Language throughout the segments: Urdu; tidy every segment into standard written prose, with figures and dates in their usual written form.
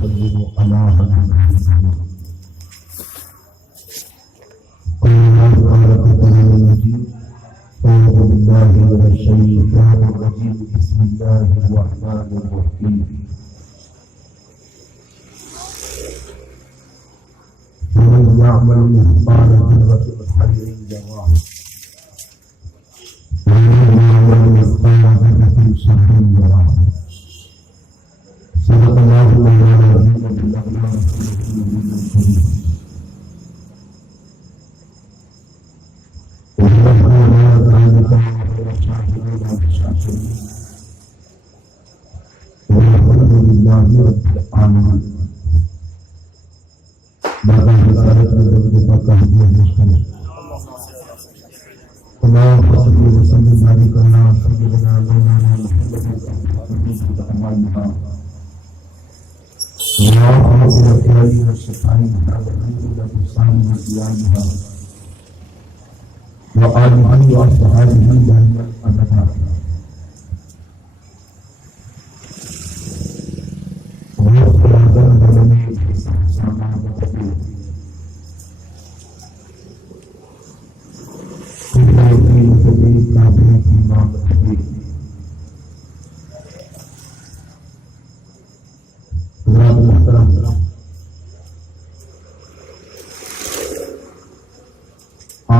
وسلموا على حبيبكم أعوذ بالله من الشيطان الرجيم بسم الله الرحمن الرحيم ومن يعمل مثقال ذرة خيرا يره ومن يعمل مثقال ذرة شرا يره صدق الله العظيم وبلغ رسوله الكريم والحمد لله رب العالمين. اللهم صل وسلم وبارك على سيدنا مولانا محمد اللهم صل على سيدنا وآله وصحبه أجمعين أبدا.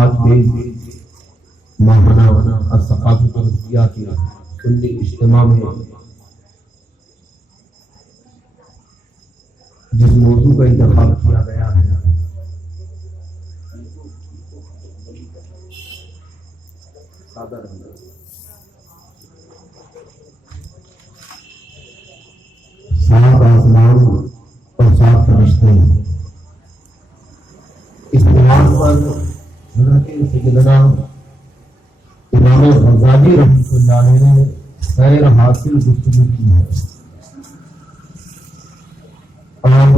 آج بھی ماہانہ الثقافت والسیاحت کی سنی اجتماع میں جس موضوع کا انتخاب کیا گیا ہے سات آسمان اور سات فرشتے. اس عنوان پر حضرت سیدنا امام غزالی رحمۃ اللہ علیہ نے خیر حاصل گفتگو کی ہے اور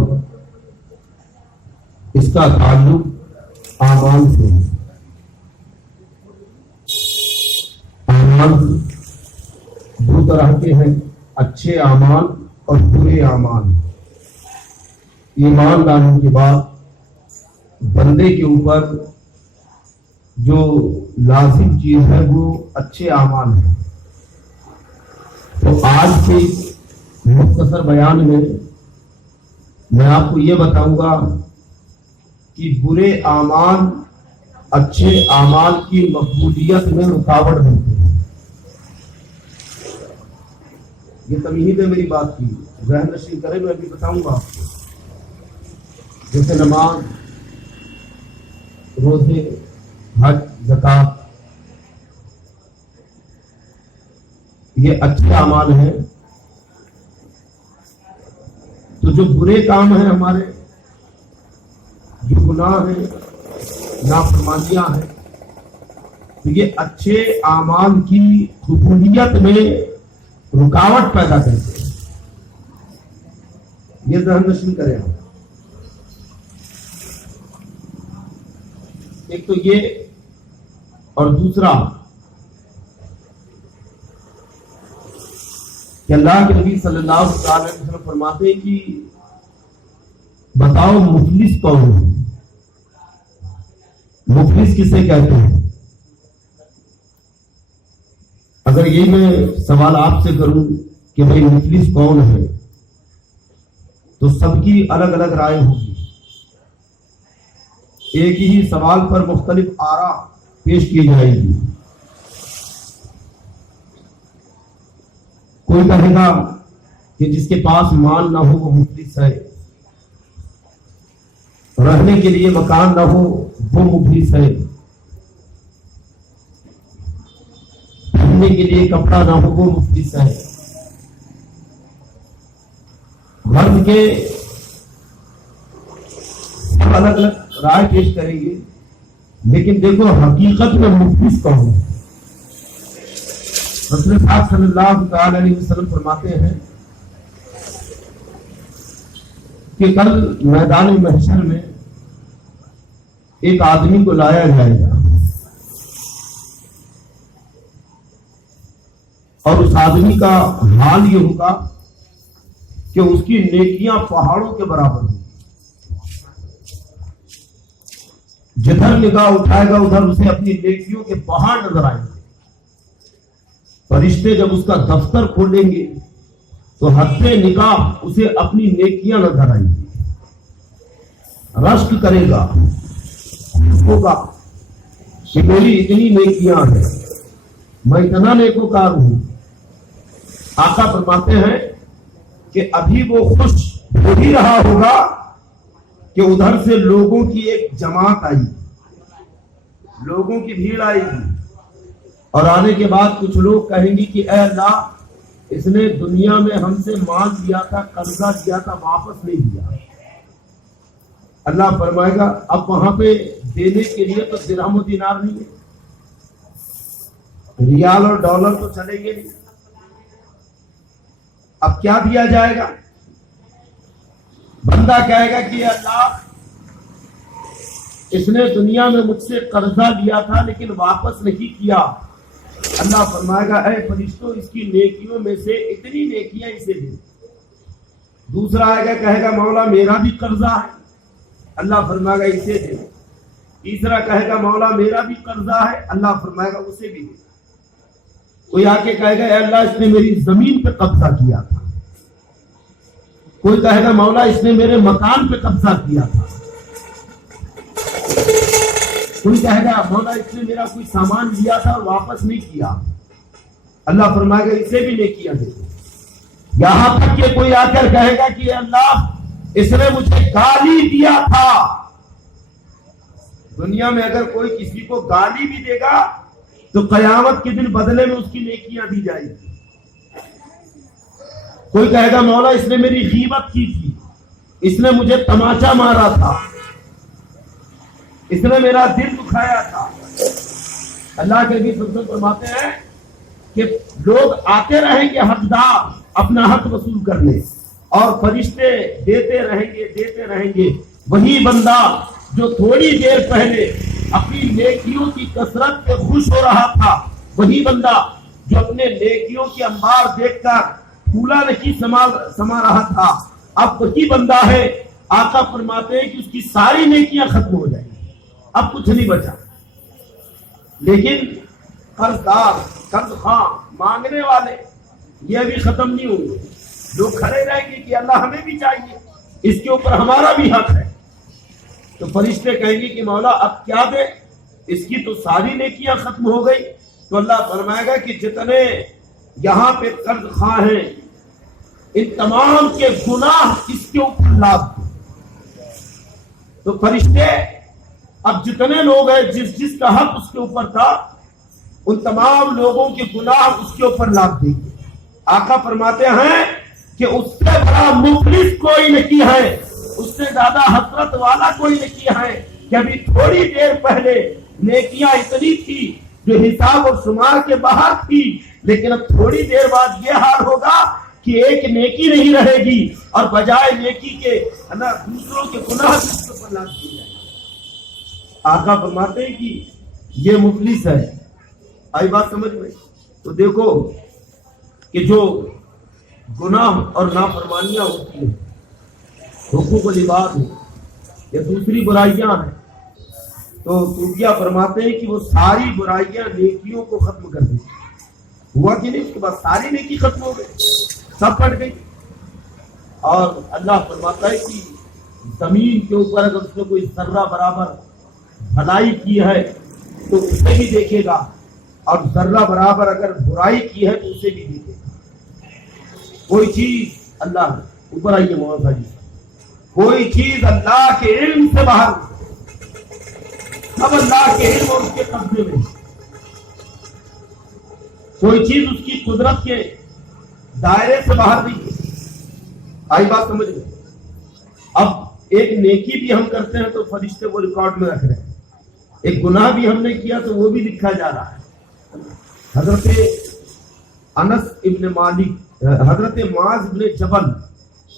اس کا تعلق اعمال سے ہے. اعمال دو طرح کے ہیں، اچھے اعمال اور برے اعمال. ایمان لانے کے بعد بندے کے اوپر جو لازم چیز ہے وہ اچھے اعمال ہیں. تو آج کے مختصر بیان میں آپ کو یہ بتاؤں گا کہ برے اعمال اچھے اعمال کی مقبولیت میں رکاوٹ بنتے ہیں. یہ تمہید ہے میری بات کی، ذہن نشین کرے. میں ابھی بتاؤں گا آپ کو، جیسے نماز، روزے، حج، زکات، یہ اچھے اعمال ہیں. تو جو برے کام ہیں ہمارے، جو گناہ ہیں، نافرمانیاں ہیں، تو یہ اچھے اعمال کی قبولیت میں رکاوٹ پیدا کرتے ہیں. یہ ذہن نشین کریں. ایک تو یہ، اور دوسرا کہ اللہ کے نبی صلی اللہ علیہ وسلم فرماتے ہیں کہ بتاؤ مفلس کون ہے؟ مفلس کسے کہتے ہیں؟ اگر یہ میں سوال آپ سے کروں کہ بھائی مفلس کون ہے، تو سب کی الگ الگ رائے ہوگی. ایک ہی سوال پر مختلف آراء پیش کی جائے گی. کوئی کہے گا کہ جس کے پاس مال نہ ہو وہ مفلس ہے، رہنے کے لیے مکان نہ ہو وہ مفلس ہے، پہننے کے لیے کپڑا نہ ہو وہ مفلس ہے. مرد کے سب الگ الگ رائے پیش کریں گے، لیکن دیکھو حقیقت میں مفلس کون ہے؟ رسول پاک صلی اللہ تعالی علیہ وسلم فرماتے ہیں کہ کل میدان محشر میں ایک آدمی کو لایا جائے گا اور اس آدمی کا حال یہ ہوگا کہ اس کی نیکیاں پہاڑوں کے برابر ہوں. جدھر نگاہ اٹھائے گا ادھر اسے اپنی نیکیوں کے پہاڑ نظر آئیں گے. فرشتے جب اس کا دفتر کھولیں گے تو حد نگاہ اسے اپنی نیکیاں نظر آئیں گی. رشک کرے گا ہوگا کہ میری اتنی نیکیاں ہیں, میں اتنا نیکوکار ہوں. آقا فرماتے ہیں کہ ابھی وہ خوش ہو ہی رہا ہوگا کہ ادھر سے لوگوں کی ایک جماعت آئی, لوگوں کی بھیڑ آئے گی, اور آنے کے بعد کچھ لوگ کہیں گے کہ اے اللہ, اس نے دنیا میں ہم سے مال لیا تھا, قرضہ لیا تھا, واپس نہیں دیا. اللہ فرمائے گا اب وہاں پہ دینے کے لیے تو درہم و دینار نہیں ہے, ریال اور ڈالر تو چلیں گے نہیں. اب کیا دیا جائے گا؟ بندہ کہے گا کہ اللہ, اس نے دنیا میں مجھ سے قرضہ لیا تھا لیکن واپس نہیں کیا. اللہ فرمائے گا اے فرشتوں, اس کی نیکیوں میں سے اتنی نیکیاں اسے دے. دوسرا آئے گا, کہے گا مولا میرا بھی قرضہ ہے. اللہ فرمائے گا اسے دے. تیسرا کہے گا مولا میرا بھی قرضہ ہے. اللہ فرمائے گا اسے بھی دے. کوئی آ کے کہے گا اے اللہ, اس نے میری زمین پہ قبضہ کیا تھا. کوئی کہے گا مولا اس نے میرے مکان پہ قبضہ کیا تھا. کوئی کہے گا مولا اس نے میرا کوئی سامان لیا تھا اور واپس نہیں کیا. اللہ فرمائے گا اسے بھی نیکیاں دے. یہاں تک کہ کوئی آ کر کہے گا کہ اللہ, اس نے مجھے گالی دیا تھا. دنیا میں اگر کوئی کسی کو گالی بھی دے گا تو قیامت کے دن بدلے میں اس کی نیکیاں دی جائے گی. کوئی کہے گا مولا اس نے میری غیبت کی تھی, اس نے مجھے تماچا مارا تھا, اس نے میرا دل دکھایا تھا. اللہ کے نبی صلی اللہ علیہ وسلم فرماتے ہیں کہ لوگ آتے رہیں گے حقدار اپنا حق وصول کرنے, اور فرشتے دیتے رہیں گے. وہی بندہ جو تھوڑی دیر پہلے اپنی نیکیوں کی کثرت پہ خوش ہو رہا تھا, وہی بندہ جو اپنے نیکیوں کی انبار دیکھ کر پھولا نہیں سما رہا تھا, اب وہی بندہ ہے. آقا فرماتے ہیں کہ اس کی ساری نیکیاں ختم ہو جائیں گی, اب کچھ نہیں بچا. لیکن قرضدار, قرض خواہ, مانگنے والے, یہ بھی ختم نہیں ہوں گے. لوگ کھڑے رہیں گے کہ اللہ ہمیں بھی چاہیے, اس کے اوپر ہمارا بھی حق ہے. تو فرشتے کہیں گے کہ مولا اب کیا دے, اس کی تو ساری نیکیاں ختم ہو گئی. تو اللہ فرمائے گا کہ جتنے یہاں پہ قرض خواہ ہیں ان تمام کے گناہ اس کے اوپر لاد دو. تو فرشتے اب جتنے لوگ ہیں جس کا حق اس کے اوپر تھا, ان تمام لوگوں کے گناہ اس کے اوپر لاد دیں گے. آقا فرماتے ہیں کہ اس سے بڑا مفلس کوئی نہیں ہے, اس سے زیادہ حسرت والا کوئی نہیں ہے کہ ابھی تھوڑی دیر پہلے نیکیاں اتنی تھی جو حساب اور شمار کے باہر تھی, لیکن اب تھوڑی دیر بعد یہ حال ہوگا کہ ایک نیکی نہیں رہے گی, اور بجائے نیکی کے دوسروں کے گناہ اس کے اوپر لاد دیے جائیں. آقا فرماتے ہیں کہ یہ مفلس ہے. آئی بات سمجھ میں؟ تو دیکھو کہ جو گناہ اور نافرمانیاں ہوتی ہیں, حقوق العباد ہیں یا دوسری برائیاں ہیں, تو صوفیہ فرماتے ہیں کہ وہ ساری برائیاں نیکیوں کو ختم کر دی. ہوا کہ نہیں؟ اس کے بعد ساری نیکی ختم ہو گئی, سب پڑ گئی. اور اللہ فرماتا ہے کہ زمین کے اوپر اگر اس نے کوئی ذرہ برابر بھلائی کی ہے تو اسے بھی دیکھے گا, اور ذرہ برابر اگر برائی کی ہے تو اسے بھی دیکھے گا. کوئی چیز اللہ اوپر آئیے مولانا جی, کوئی چیز اللہ کے علم سے باہر, سب اللہ کے علم اور اس کے قبضے میں. کوئی چیز اس کی قدرت کے دائرے سے باہر نہیں ہے. آئی بات سمجھ میں؟ اب ایک نیکی بھی ہم کرتے ہیں تو فرشتے وہ ریکارڈ میں رکھ رہے ہیں, ایک گناہ بھی ہم نے کیا تو وہ بھی لکھا جا رہا ہے. حضرت انس ابن مالک, حضرت معاذ ابن جبل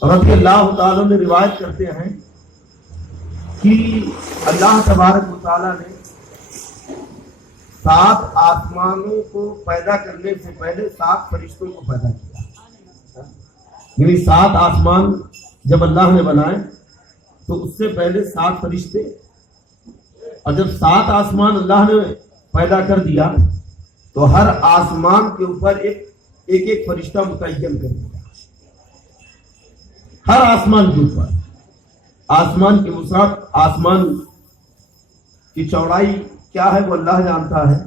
رضی اللہ تعالیٰ نے روایت کرتے ہیں کہ اللہ تبارک و تعالیٰ نے 7 آسمانوں کو پیدا کرنے سے پہلے 7 فرشتوں کو پیدا کیا. یعنی 7 آسمان جب اللہ نے بنائے تو اس سے پہلے 7 فرشتے، اور جب 7 آسمان اللہ نے پیدا کر دیا تو ہر آسمان کے اوپر ایک فرشتہ متعین کر دیا. ہر آسمان کے اوپر، آسمان کی وسعت، آسمان کی چوڑائی کیا ہے وہ اللہ جانتا ہے.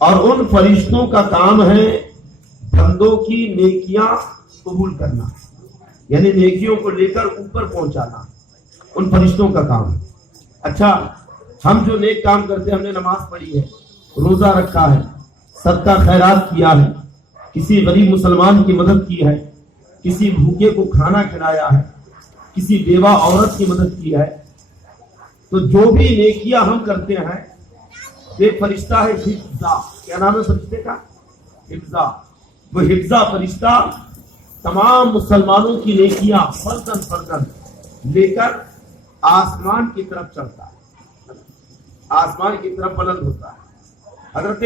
اور ان فرشتوں کا کام ہے بندوں کی نیکیاں قبول کرنا، یعنی نیکیوں کو لے کر اوپر پہنچانا، ان فرشتوں کا کام. اچھا، ہم جو نیک کام کرتے ہیں، ہم نے نماز پڑھی ہے، روزہ رکھا ہے، صدقہ خیرات کیا ہے، کسی غریب مسلمان کی مدد کی ہے، کسی بھوکے کو کھانا کھلایا ہے، کسی بیوہ عورت کی مدد کی ہے، تو جو بھی نیکیاں ہم کرتے ہیں، ایک فرشتہ ہے حفظہ. کیا نام ہے فرشتے کا؟ حفظہ. وہ حفظہ فرشتہ تمام مسلمانوں کی نیکیاں فردن فردن لے کر آسمان کی طرف چڑھتا ہے، آسمان کی طرف بلند ہوتا ہے. حضرت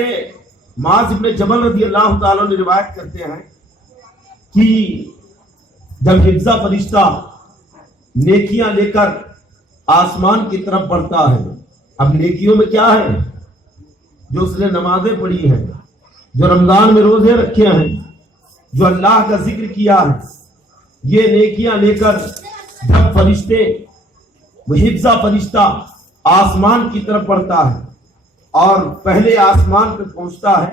معاذ بن جبل رضی اللہ تعالیٰ نے روایت کرتے ہیں کہ جب حفظہ فرشتہ نیکیاں لے کر آسمان کی طرف بڑھتا ہے، اب نیکیوں میں کیا ہے؟ جو اس نے نمازیں پڑھی ہیں، جو رمضان میں روزے رکھے ہیں، جو اللہ کا ذکر کیا ہے، یہ نیکیاں لے کر جب فرشتے، وہ حفظہ فرشتہ آسمان کی طرف بڑھتا ہے اور پہلے آسمان پہ پہنچتا ہے،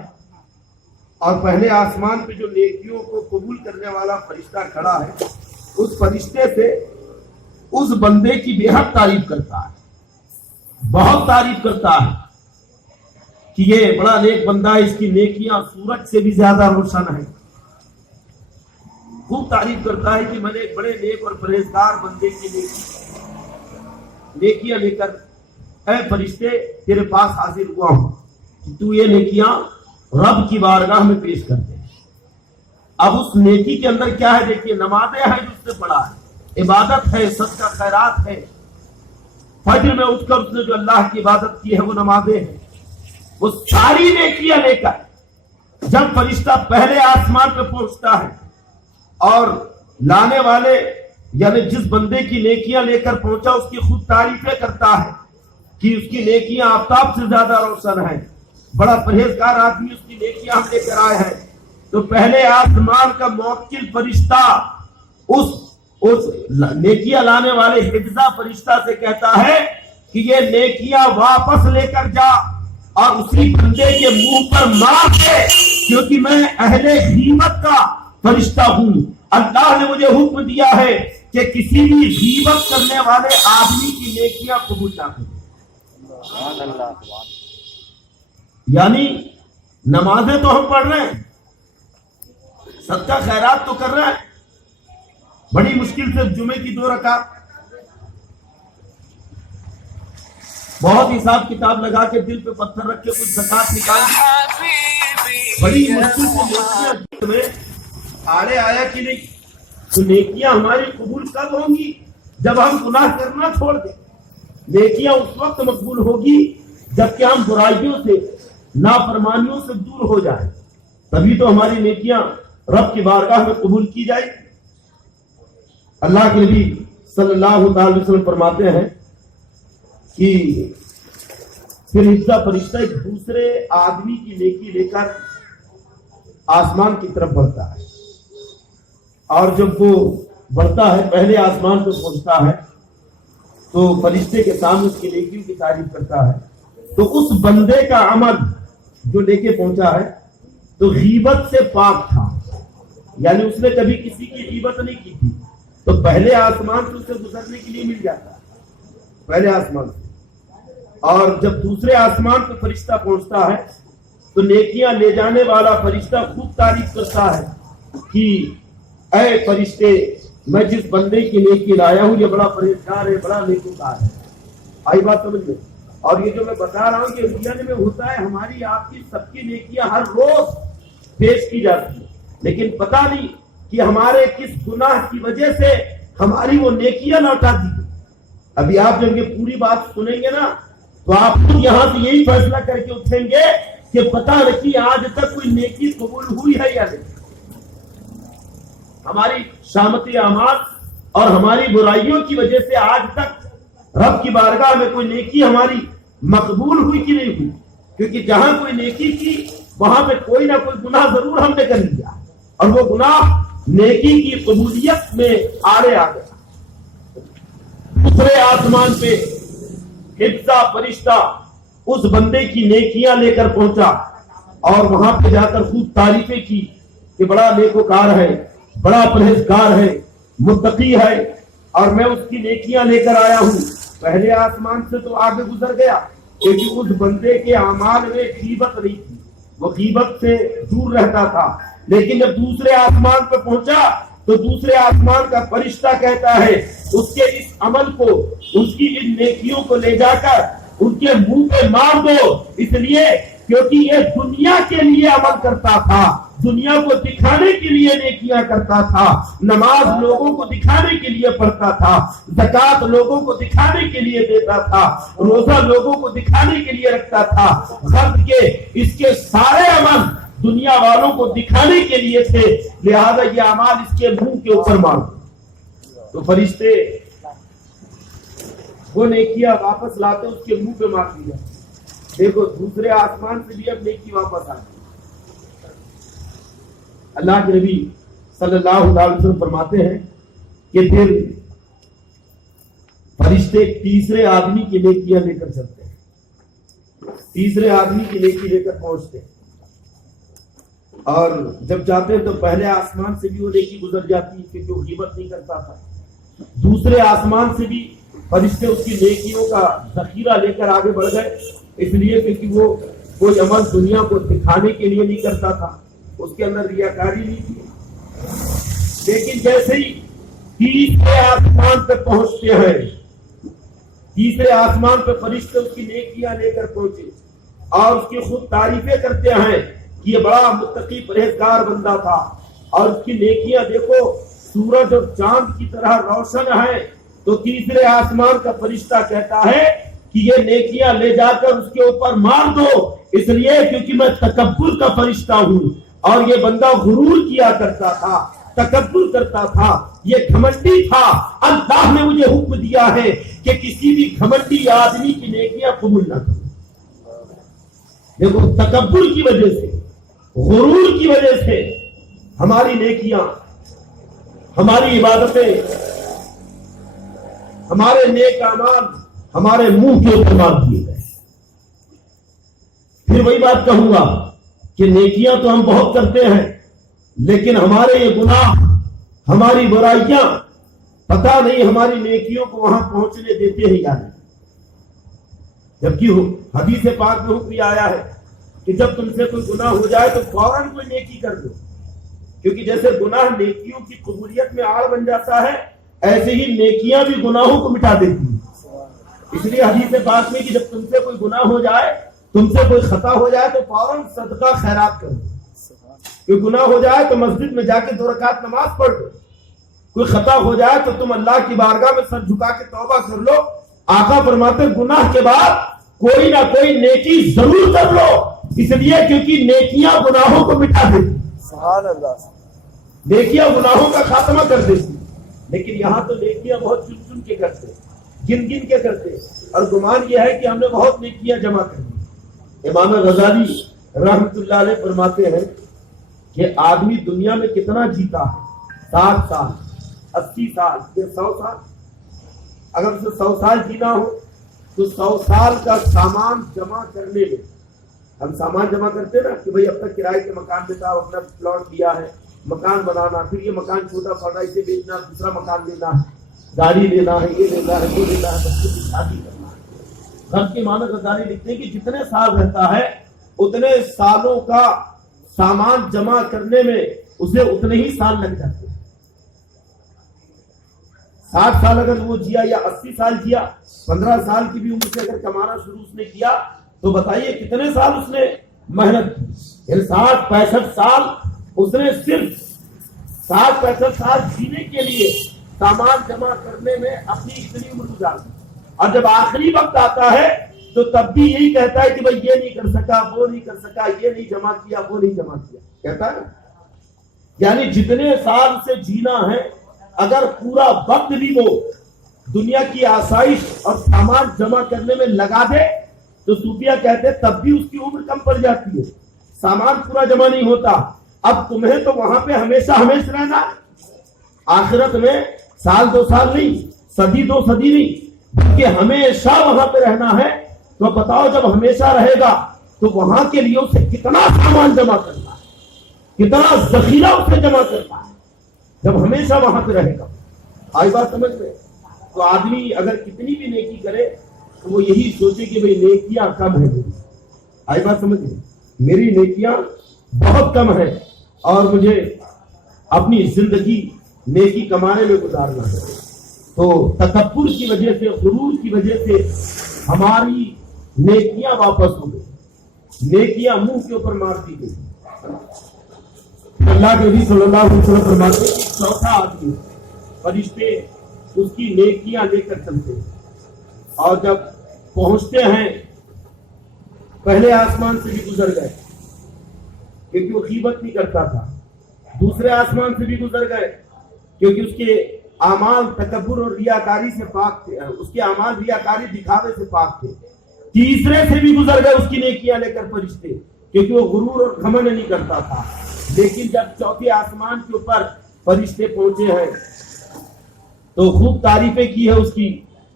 اور پہلے آسمان پہ جو نیکیوں کو قبول کرنے والا فرشتہ کھڑا ہے، اس فرشتے سے اس بندے کی بے حد تعریف کرتا ہے، بہت تعریف کرتا ہے کہ یہ بڑا نیک بندہ ہے، اس کی نیکیاں سورج سے بھی زیادہ روشن ہیں. خوب تعریف کرتا ہے کہ میں نے ایک بڑے نیک اور پرہیزگار بندے کی نیکیاں لے کر اے فرشتے تیرے پاس حاضر ہوا ہوں کہ تو یہ نیکیاں رب کی بارگاہ میں پیش کر دے. اب اس نیکی کے اندر کیا ہے؟ دیکھیے، نمازیں ہیں جو اس نے پڑھا ہے، عبادت ہے، صدقہ خیرات ہے، فجر میں اٹھ کر اس نے جو اللہ کی عبادت کی ہے وہ نمازیں ہیں. وہ ساری نیکیاں لے کر جب فرشتہ پہلے آسمان پہ پہنچتا ہے اور لانے والے یعنی جس بندے کی نیکیاں لے کر پہنچا اس کی خود تعریفیں کرتا ہے کہ اس کی نیکیاں آفتاب سے زیادہ روشن ہیں، بڑا پرہیزگار آدمی، اس کی نیکیاں ہم لے کر آئے ہیں. تو پہلے آسمان کا موکل فرشتہ اس نیکیاں لانے والے حفظہ فرشتہ سے کہتا ہے کہ یہ نیکیاں واپس لے کر جا اور اسی بندے کے منہ پر مار دے، کیونکہ میں اہل غیبت کا فرشتہ ہوں. اللہ نے مجھے حکم دیا ہے کہ کسی بھی غیبت کرنے والے آدمی کی نیکیاں قبول نہ کریں. یعنی نمازیں تو ہم پڑھ رہے ہیں، صدقہ خیرات تو کر رہے ہیں، بڑی مشکل سے جمعے کی 2 رکعت، بہت حساب کتاب لگا کے دل پہ پتھر رکھ کے کچھ زکات نکال، بڑی مشکل سے میں آڑے آیا کہ نہیں. تو نیکیاں ہماری قبول کب ہوں گی؟ جب ہم گناہ کرنا چھوڑ دیں. نیکیاں اس وقت مقبول ہوگی جبکہ ہم برائیوں سے، نافرمانیوں سے دور ہو جائیں، تبھی تو ہماری نیکیاں رب کی بارگاہ میں قبول کی جائے. اللہ کے نبی صلی اللہ تعالی وسلم فرماتے ہیں کہ پھر حفظہ فرشتہ ایک دوسرے آدمی کی نیکی لے کر آسمان کی طرف بڑھتا ہے، اور جب وہ بڑھتا ہے پہلے آسمان پہ پہنچتا ہے تو فرشتے کے سامنے اس کی نیکیوں کی تعریف کرتا ہے. تو اس بندے کا عمل جو لے کے پہنچا ہے تو غیبت سے پاک تھا، یعنی اس نے کبھی کسی کی غیبت نہیں کی تھی. تو پہلے آسمان سے اسے گزرنے کے لیے مل جاتا ہے، پہلے آسمان سے. اور جب دوسرے آسمان پہ فرشتہ پہنچتا ہے تو نیکیاں لے جانے والا فرشتہ خوب تعریف کرتا ہے کہ اے فرشتے، میں جس بندے کی نیکی لایا ہوں یہ بڑا پرہیزگار ہے، بڑا نیکوکار ہے. آئی بات سمجھ میں؟ اور یہ جو میں بتا رہا ہوں کہ دنیا میں ہوتا ہے، ہماری آپ کی سب کی نیکیاں ہر روز پیش کی جاتی ہے، لیکن پتہ نہیں کہ ہمارے کس گناہ کی وجہ سے ہماری وہ نیکیاں لوٹا دی گئی. ابھی آپ جب یہ پوری بات سنیں گے نا تو آپ یہاں سے یہی فیصلہ کر کے اٹھیں گے کہ پتہ نہیں آج تک کوئی نیکی قبول ہوئی ہے یا نہیں. ہماری شامت اعمال اور ہماری برائیوں کی وجہ سے آج تک رب کی بارگاہ میں کوئی نیکی ہماری مقبول ہوئی کہ نہیں ہوئی؟ کیونکہ جہاں کوئی نیکی کی وہاں پہ کوئی نہ کوئی گناہ ضرور ہم نے کر لیا، اور وہ گناہ نیکی کی قبولیت میں آڑے آ گیا۔ دوسرے آسمان پہ حفظہ فرشتہ اس بندے کی نیکیاں لے کر پہنچا اور وہاں پہ جا کر خوب تعریفیں کی کہ بڑا نیکوکار ہے، بڑا پرہیزگار ہے، متقی ہے، اور میں اس کی نیکیاں لے کر آیا ہوں۔ پہلے آسمان سے تو آگے گزر گیا کیونکہ اس بندے کے اعمال میں غیبت نہیں تھی، وہ غیبت سے دور رہتا تھا، لیکن جب دوسرے آسمان پہ پہنچا تو دوسرے آسمان کا فرشتہ کہتا ہے اس کے اس عمل کو، اس کی ان نیکیوں کو لے جا کر ان کے منہ پہ مار دو، اس لیے کیونکہ یہ دنیا کے لیے عمل کرتا تھا، دنیا کو دکھانے کے لیے نیکیاں کرتا تھا، نماز لوگوں کو دکھانے کے لیے پڑھتا تھا، زکوٰۃ لوگوں کو دکھانے کے لیے دیتا تھا، روزہ لوگوں کو دکھانے کے لیے رکھتا تھا، غرض کے اس کے سارے عمل دنیا والوں کو دکھانے کے لیے تھے، لہذا یہ اعمال اس کے منہ کے اوپر مارو۔ تو فرشتے وہ نیکیاں واپس لاتے اس کے منہ پہ مار دیا۔ دیکھو دوسرے آسمان سے بھی اب نیکی واپس آ گئی۔ اللہ کے نبی صلی اللہ علیہ وسلم فرماتے ہیں کہ پھر فرشتے تیسرے آدمی کی نیکیاں لے کر چلتے ہیں، تیسرے آدمی کی نیکی لے کر پہنچتے ہیں، اور جب جاتے ہیں تو پہلے آسمان سے بھی وہ نیکی گزر جاتی ہے کیونکہ وہ غیبت نہیں کرتا تھا، دوسرے آسمان سے بھی فرشتے اس کی نیکیوں کا ذخیرہ لے کر آگے بڑھ گئے، اس لیے کیونکہ وہ کوئی عمل دنیا کو دکھانے کے لیے نہیں کرتا تھا، اس کے اندر ریاکاری نہیں تھی۔ لیکن جیسے ہی تیسرے آسمان پہ پہنچتے ہیں، تیسرے آسمان پہ فرشتے اس کی نیکیاں لے کر پہنچے اور اس کی خود تعریفیں کرتے ہیں کہ یہ بڑا متقی پرہیزگار بندہ تھا، اور اس کی نیکیاں دیکھو سورج اور چاند کی طرح روشن ہے، تو تیسرے آسمان کا فرشتہ کہتا ہے کہ یہ نیکیاں لے جا کر اس کے اوپر مار دو، اس لیے کیونکہ میں تکبر کا فرشتہ ہوں، اور یہ بندہ غرور کیا کرتا تھا، تکبر کرتا تھا، یہ گھمنڈی تھا۔ اللہ نے مجھے حکم دیا ہے کہ کسی بھی گھمنڈی آدمی کی نیکیاں قبول نہ کرو۔ دیکھو تکبر کی وجہ سے، غرور کی وجہ سے ہماری نیکیاں، ہماری عبادتیں، ہمارے نیک اعمال ہمارے منہ کے اوپر مار دیے گئے۔ پھر وہی بات کہوں گا کہ نیکیاں تو ہم بہت کرتے ہیں، لیکن ہمارے یہ گناہ، ہماری برائیاں پتہ نہیں ہماری نیکیوں کو وہاں پہنچنے دیتے ہیں یا نہیں۔ جبکہ حدیث پاک میں حکم آیا ہے کہ جب تم سے کوئی گناہ ہو جائے تو فوراً کوئی نیکی کر دو، کیونکہ جیسے گناہ نیکیوں کی قبولیت میں آڑ بن جاتا ہے، ایسے ہی نیکیاں بھی گناہوں کو مٹا دیتی ہیں۔ اس لیے حدیث پاک میں کہ جب تم سے کوئی گناہ ہو جائے، تم سے کوئی خطا ہو جائے تو فوراً صدقہ خیرات کرو، کوئی گناہ ہو جائے تو مسجد میں جا کے 2 رکعت نماز پڑھ لو، کوئی خطا ہو جائے تو تم اللہ کی بارگاہ میں سر جھکا کے توبہ کر لو۔ آقا فرماتے گناہ کے بعد کوئی نہ کوئی نیکی ضرور کر لو، اس لیے کیونکہ نیکیاں گناہوں کو مٹا دیتی، سبحان اللہ، نیکیاں گناہوں کا خاتمہ کر دیتی۔ لیکن یہاں تو نیکیاں بہت چن چن کے کرتے، گن گن کے کرتے، اور گمان یہ ہے کہ ہم نے بہت نیکیاں جمع کر دی۔ امام غزالی رحمۃ اللہ علیہ فرماتے ہیں کہ آدمی دنیا میں کتنا جیتا ہے، 60 سال، 80 سال یا 100 سال، اگر اسے 100 سال جینا ہو تو 100 سال کا سامان جمع کرنے میں، ہم سامان جمع کرتے ہیں نا کہ بھئی اب تک کرائے کے مکان پہ تھا، اپنا پلاٹ لیا ہے، مکان بنانا، پھر یہ مکان چھوٹا پڑ رہا ہے اسے بیچنا، دوسرا مکان لینا ہے، گاڑی لینا ہے، یہ لینا ہے، وہ لینا ہے، بچوں کی شادی کرنا ہے۔ رب کے امام غزالی لکھتے ہیں کہ جتنے سال رہتا ہے اتنے سالوں کا سامان جمع کرنے میں اسے اتنے ہی سال لگ جاتے ہیں۔ 60 سال اگر وہ جیا یا 80 سال جیا، 15 سال کی بھی عمر سے اگر کمانا شروع اس نے کیا تو بتائیے کتنے سال اس نے محنت کی، یعنی 60-65 سال اس نے صرف 60-65 سال جینے کے لیے سامان جمع کرنے میں اپنی اتنی عمر گزار دی، اور جب آخری وقت آتا ہے تو تب بھی یہی کہتا ہے کہ بھائی یہ نہیں کر سکا، وہ نہیں کر سکا، یہ نہیں جمع کیا، وہ نہیں جمع کیا، کہتا ہے یعنی جتنے سال سے جینا ہے اگر پورا وقت بھی وہ دنیا کی آسائش اور سامان جمع کرنے میں لگا دے تو صوفیہ کہتے ہیں تب بھی اس کی عمر کم پڑ جاتی ہے، سامان پورا جمع نہیں ہوتا۔ اب تمہیں تو وہاں پہ ہمیشہ ہمیشہ رہنا ہے، آخرت میں سال 2 سال نہیں، صدی 2 صدی نہیں، بلکہ ہمیشہ وہاں پہ رہنا ہے۔ تو بتاؤ جب ہمیشہ رہے گا تو وہاں کے لیے اسے کتنا سامان جمع کرنا ہے، کتنا ذخیرہ اسے جمع کرنا ہے جب ہمیشہ وہاں پہ رہے گا۔ آئی بات سمجھ میں؟ تو آدمی اگر کتنی بھی نیکی کرے تو وہ یہی سوچے کہ بھئی نیکیاں کم ہیں میری۔ آئی بات سمجھ میں؟ میری نیکیاں بہت کم ہیں اور مجھے اپنی زندگی نیکی کمانے میں گزارنا ہے۔ تو تکبر کی وجہ سے، غرور کی وجہ سے ہماری نیکیاں واپس ہو گئی، نیکیاں منہ کے اوپر مار دی گئی۔ اللہ کے نبی صلی اللہ علیہ وسلم فرماتے ہیں کہ چوتھا آدمی فرشتے اس کی نیکیاں لے کر چلتے ہیں اور جب پہنچتے ہیں پہلے آسمان سے بھی گزر گئے کیونکہ وہ غیبت نہیں کرتا تھا، دوسرے آسمان سے بھی گزر گئے کیونکہ اس کے اعمال تکبر اور ریاکاری سے پاک تھے، اس کے اعمال ریاکاری دکھاوے سے پاک تھے، تیسرے سے بھی گزر گئے اس کی نیکیاں لے کر فرشتے کیونکہ وہ غرور اور گھمنڈ نہیں کرتا تھا۔ لیکن جب چوتھے آسمان کے اوپر فرشتے پہنچے ہیں تو خوب تعریفیں کی ہے اس کی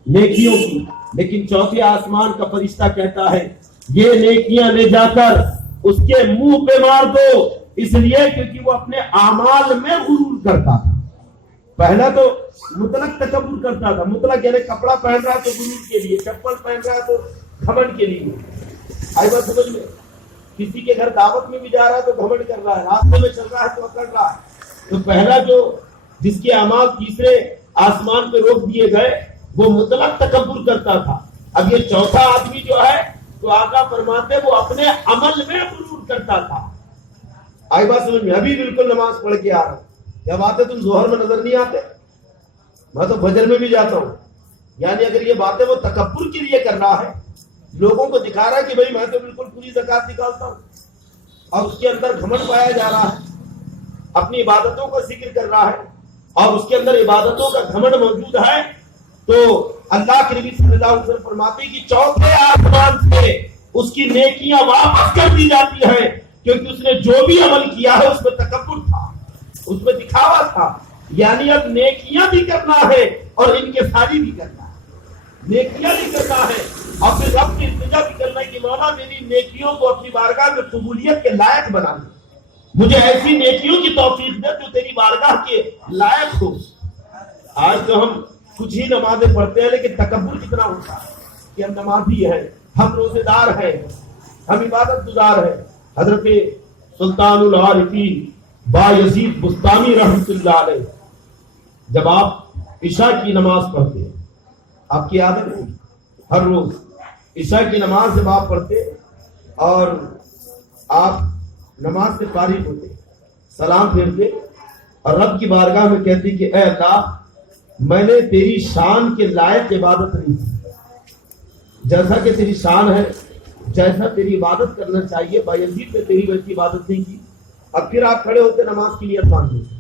نیکیوں کی، لیکن چوتھے آسمان کا فرشتہ کہتا ہے یہ نیکیاں لے جا کر اس کے منہ پہ مار دو، اس لیے کیونکہ وہ اپنے اعمال میں غرور کرتا تھا۔ پہلا تو مطلق تکبر کرتا تھا، مطلق یعنی کپڑا پہن رہا ہے تو غرور کے لیے، چپل پہن رہا ہے تو گھمنڈ کے لیے۔ آئی بات سمجھ میں؟ کسی کے گھر دعوت میں بھی جا رہا ہے تو گھمنڈ کر رہا ہے، راستے میں چل رہا ہے تو اکڑ رہا ہے۔ تو پہلا جو جس کے اعمال تیسرے آسمان پہ روک دیے گئے وہ مطلق تکبر کرتا تھا۔ اب یہ چوتھا آدمی جو ہے تو آقا فرماتے وہ اپنے عمل میں غرور کرتا تھا۔ آئی بات سمجھ میں؟ ابھی بالکل نماز پڑھ کے آ رہا ہوں، کیا بات ہے تم ظہر میں نظر نہیں آتے؟ میں تو فجر میں بھی جاتا ہوں۔ یعنی اگر یہ باتیں وہ تکبر کے لیے کر رہا ہے، لوگوں کو دکھا رہا ہے کہ بھئی میں تو بالکل پوری زکات نکالتا ہوں، اور اس کے اندر گھمنڈ پایا جا رہا ہے، اپنی عبادتوں کا ذکر کر رہا ہے اور اس کے اندر عبادتوں کا گھمنڈ موجود ہے، تو اللہ کے نبی صلی اللہ علیہ وسلم فرماتے ہیں کہ چوتھے آسمان سے اس کی نیکیاں واپس کر دی جاتی ہیں کیونکہ اس نے جو بھی عمل کیا ہے اس میں تکبر تھا، اس میں دکھاوا تھا۔ یعنی اب نیکیاں بھی کرنا ہے اور انکساری بھی کرنا ہے، نیکیاں بھی کرنا ہے اور پھر رب کی التجا بھی کرنا ہے کہ مولا میری نیکیوں کو اپنی بارگاہ میں قبولیت کے لائق بنا دے، مجھے ایسی نیکیوں کی توفیق دے جو تیری بارگاہ کے لائق ہو۔ آج تو ہم کچھ ہی نمازیں پڑھتے ہیں لیکن تکبر کتنا ہوتا ہے کہ ہم نمازی ہیں، ہم روزے دار ہیں، ہم عبادت گزار ہیں۔ حضرت سلطان العارفین بایزید بستانی رحمۃ اللہ علیہ جب آپ عشاء کی نماز پڑھتے ہیں، آپ کی عادت ہے ہر روز عشاء کی نماز جب آپ پڑھتے اور آپ نماز سے فارغ ہوتے، سلام پھیرتے اور رب کی بارگاہ میں کہتے کہ اے اللہ میں نے تیری شان کے لائق عبادت نہیں کی، جیسا کہ تیری شان ہے، جیسا تیری عبادت کرنا چاہیے، بایزید نے تیری ویسی عبادت نہیں کی۔ اب پھر آپ کھڑے ہوتے نماز کی نیت باندھتے،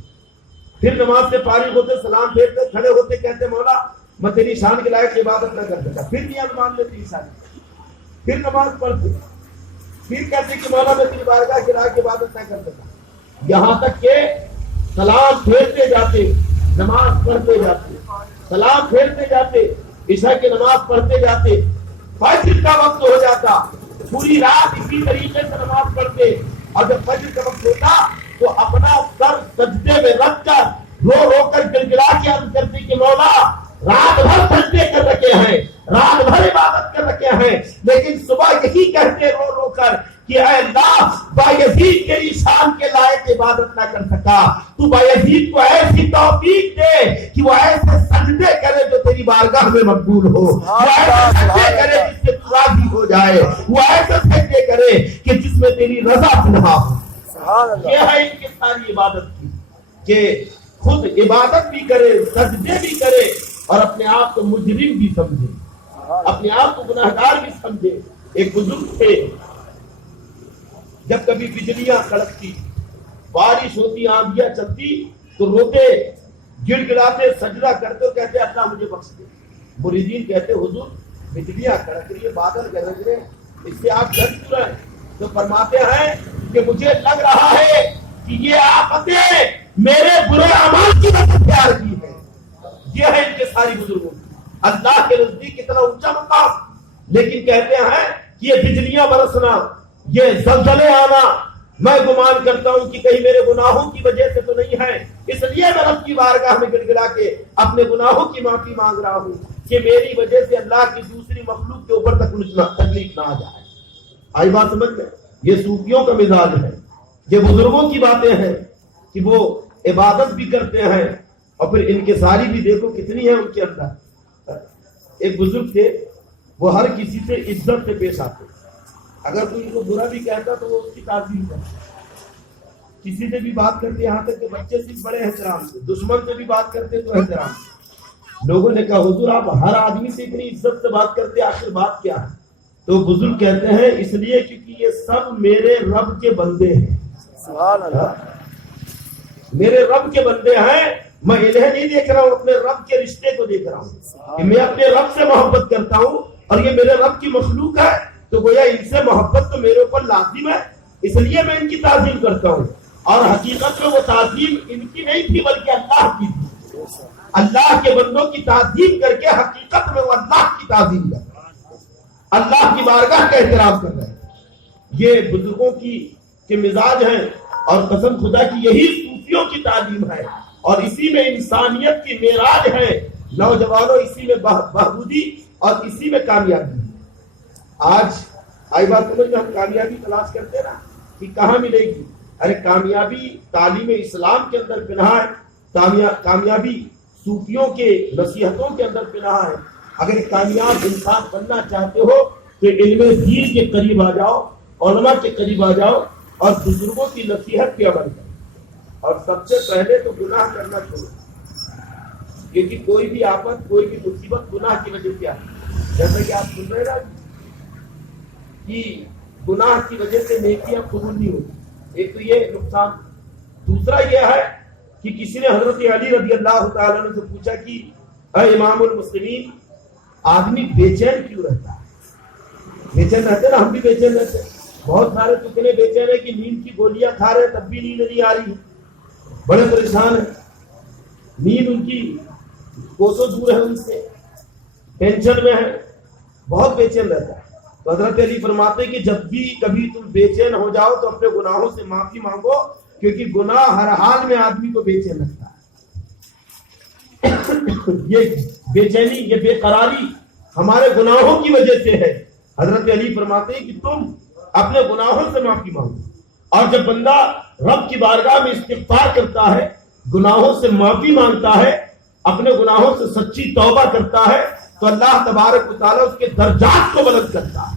پھر نماز سے فارغ ہوتے سلام پھیرتے، کھڑے ہوتے کہتے مولا میں تیری شان کے لائق عبادت نہ کر سکا، پھر نیت باندھ لیتے ساری، پھر نماز پڑھتے، پھر کہتے کہ مولا میں تیری بارگاہ کے لائق عبادت نہ کر سکا، یہاں تک کہ سلام پھیرتے جاتے، نماز پڑھتے جاتے، سلام پھیرتے جاتے، عشاء کی نماز پڑھتے جاتے، فجر کا وقت ہو جاتا، پوری رات اسی طریقے سے نماز پڑھتے، اور جب فجر کا وقت ہوتا تو اپنا سر سجدے میں رکھ کر رو رو کر گڑگڑا کے عرض کرتے کہ مولا رات بھر سجدے کر رکھے ہیں، رات بھر عبادت کر رکھے ہیں، لیکن صبح یہی کہتے رو رو کر کہ اے اللہ بایزید تیری شان کے لائق عبادت نہ کر سکا، تو بایزید کو ایسی توفیق دے کہ وہ ایسے سجدے کرے جو تیری بارگاہ میں مقبول ہو، وہ ایسے سجدے کرے جس سے تو راضی ہو جائے، وہ ایسے سجدے کرے کہ جس میں تیری رضا پنہا ہو۔ یہ ہے ان کی ساری عبادت کی کہ خود عبادت بھی کرے، سجدے بھی کرے اور اپنے آپ کو مجرم بھی سمجھے، اپنے آپ کو گناہگار بھی سمجھے۔ ایک بزرگ تھے، جب کبھی بجلیاں کڑکتی بارش ہوتی آندھیاں چلتی تو روتے گڑ گڑاتے سجدہ کرتے کہتے اللہ مجھے بخش دے. مریدین کہتے حضور بجلیاں کڑک رہی ہے بادل گرج رہے اس سے آپ ڈر کیوں رہے؟ تو فرماتے ہیں کہ مجھے لگ رہا ہے کہ یہ آفتیں میرے برے اعمال کی وجہ سے آ رہی ہے. یہ ہے ان کے ساری بزرگوں اللہ کے نزدیک کتنا اونچا مقام. لیکن کہتے ہیں کہ یہ بجلیاں برسنا یہ زلزلے آنا میں گمان کرتا ہوں کہ کہیں میرے گناہوں کی وجہ سے تو نہیں ہے, اس لیے میں رب کی بارگاہ میں گڑ گڑا کے اپنے گناہوں کی معافی مانگ رہا ہوں کہ میری وجہ سے اللہ کی دوسری مخلوق کے اوپر تکلیف نہ آ جائے. آئی بات سمجھ میں؟ یہ صوفیوں کا مزاج ہے, یہ بزرگوں کی باتیں ہیں کہ وہ عبادت بھی کرتے ہیں اور پھر انکساری بھی دیکھو کتنی ہے ان کے اندر. ایک بزرگ تھے وہ ہر کسی سے عزت سے پیش آتے, اگر کوئی ان کو برا بھی کہتا تو وہ اس کی تعظیم کرتا, کسی سے بھی بات کرتے یہاں تک کہ بچے سے بڑے احترام سے, دشمن سے بھی بات کرتے تو احترام سے. لوگوں نے کہا حضور آپ ہر آدمی سے اتنی عزت سے بات کرتے آخر بات کیا ہے؟ تو بزرگ کہتے ہیں اس لیے کیونکہ یہ سب میرے رب کے بندے ہیں. سبحان اللہ. میرے رب کے بندے ہیں, میں انہیں نہیں دیکھ رہا ہوں اپنے رب کے رشتے کو دیکھ رہا ہوں کہ میں اپنے رب سے محبت کرتا ہوں اور یہ میرے رب کی مخلوق ہے تو گویا ان سے محبت تو میرے اوپر لازم ہے, اس لیے میں ان کی تعظیم کرتا ہوں. اور حقیقت میں وہ تعظیم ان کی نہیں تھی بلکہ اللہ کی تھی. اللہ کے بندوں کی تعظیم کر کے حقیقت میں وہ اللہ کی تعظیم کر رہے ہیں, اللہ کی بارگاہ کا احترام کر رہے ہیں. یہ بزرگوں کے مزاج ہیں اور قسم خدا کی یہی صوفیوں کی تعلیم ہے اور اسی میں انسانیت کی معراج ہے. نوجوانوں اسی میں بہبودی اور اسی میں کامیابی. آج آئی بات سمجھ میں ہم کامیابی تلاش کرتے نا کہ کہاں ملے گی. ارے کامیابی تعلیم اسلام کے اندر پنہا ہے, کامیابی صوفیوں کے نصیحتوں کے اندر پنہا ہے. اگر کامیاب انسان بننا چاہتے ہو تو علم دین کے قریب آ جاؤ, علماء کے قریب آ جاؤ اور بزرگوں کی نصیحت پہ عمل کرو. اور سب سے پہلے تو گناہ کرنا چھوڑو, کیونکہ کوئی بھی آفت کوئی بھی مصیبت گناہ کی وجہ سے آتی ہے. جیسا کہ آپ سن رہے نا کہ گناہ کی وجہ سے نیکیاں قبول نہیں ہوتی, ایک تو یہ نقصان. دوسرا یہ ہے کہ کسی نے حضرت علی رضی اللہ تعالیٰ عنہ سے پوچھا کہ اے امام المسلمین آدمی بے چین کیوں رہتا ہے؟ بے چین رہتے نا, ہم بھی بے چین رہتے ہیں. بہت سارے تو اتنے بے چین ہے کہ نیند کی گولیاں کھا رہے تب بھی نیند نہیں آ رہی ہے, بڑے پریشان ہیں, نیند ان کی کوسوں دور ہے ان سے, ٹینشن میں ہے, بہت بے چین رہتا ہے. تو حضرت علی فرماتے ہیں کہ جب بھی کبھی تم بے چین ہو جاؤ تو اپنے گناہوں سے معافی مانگو, کیونکہ گناہ ہر حال میں آدمی کو بے چین رکھتا ہے. یہ بے چینی یہ بے قراری ہمارے گناہوں کی وجہ سے ہے. حضرت علی فرماتے ہیں کہ تم اپنے گناہوں سے معافی مانگو, اور جب بندہ رب کی بارگاہ میں استغفار کرتا ہے, گناہوں سے معافی مانگتا ہے, اپنے گناہوں سے سچی توبہ کرتا ہے تو اللہ تبارک و تعالیٰ اس کے درجات کو بلند کرتا ہے,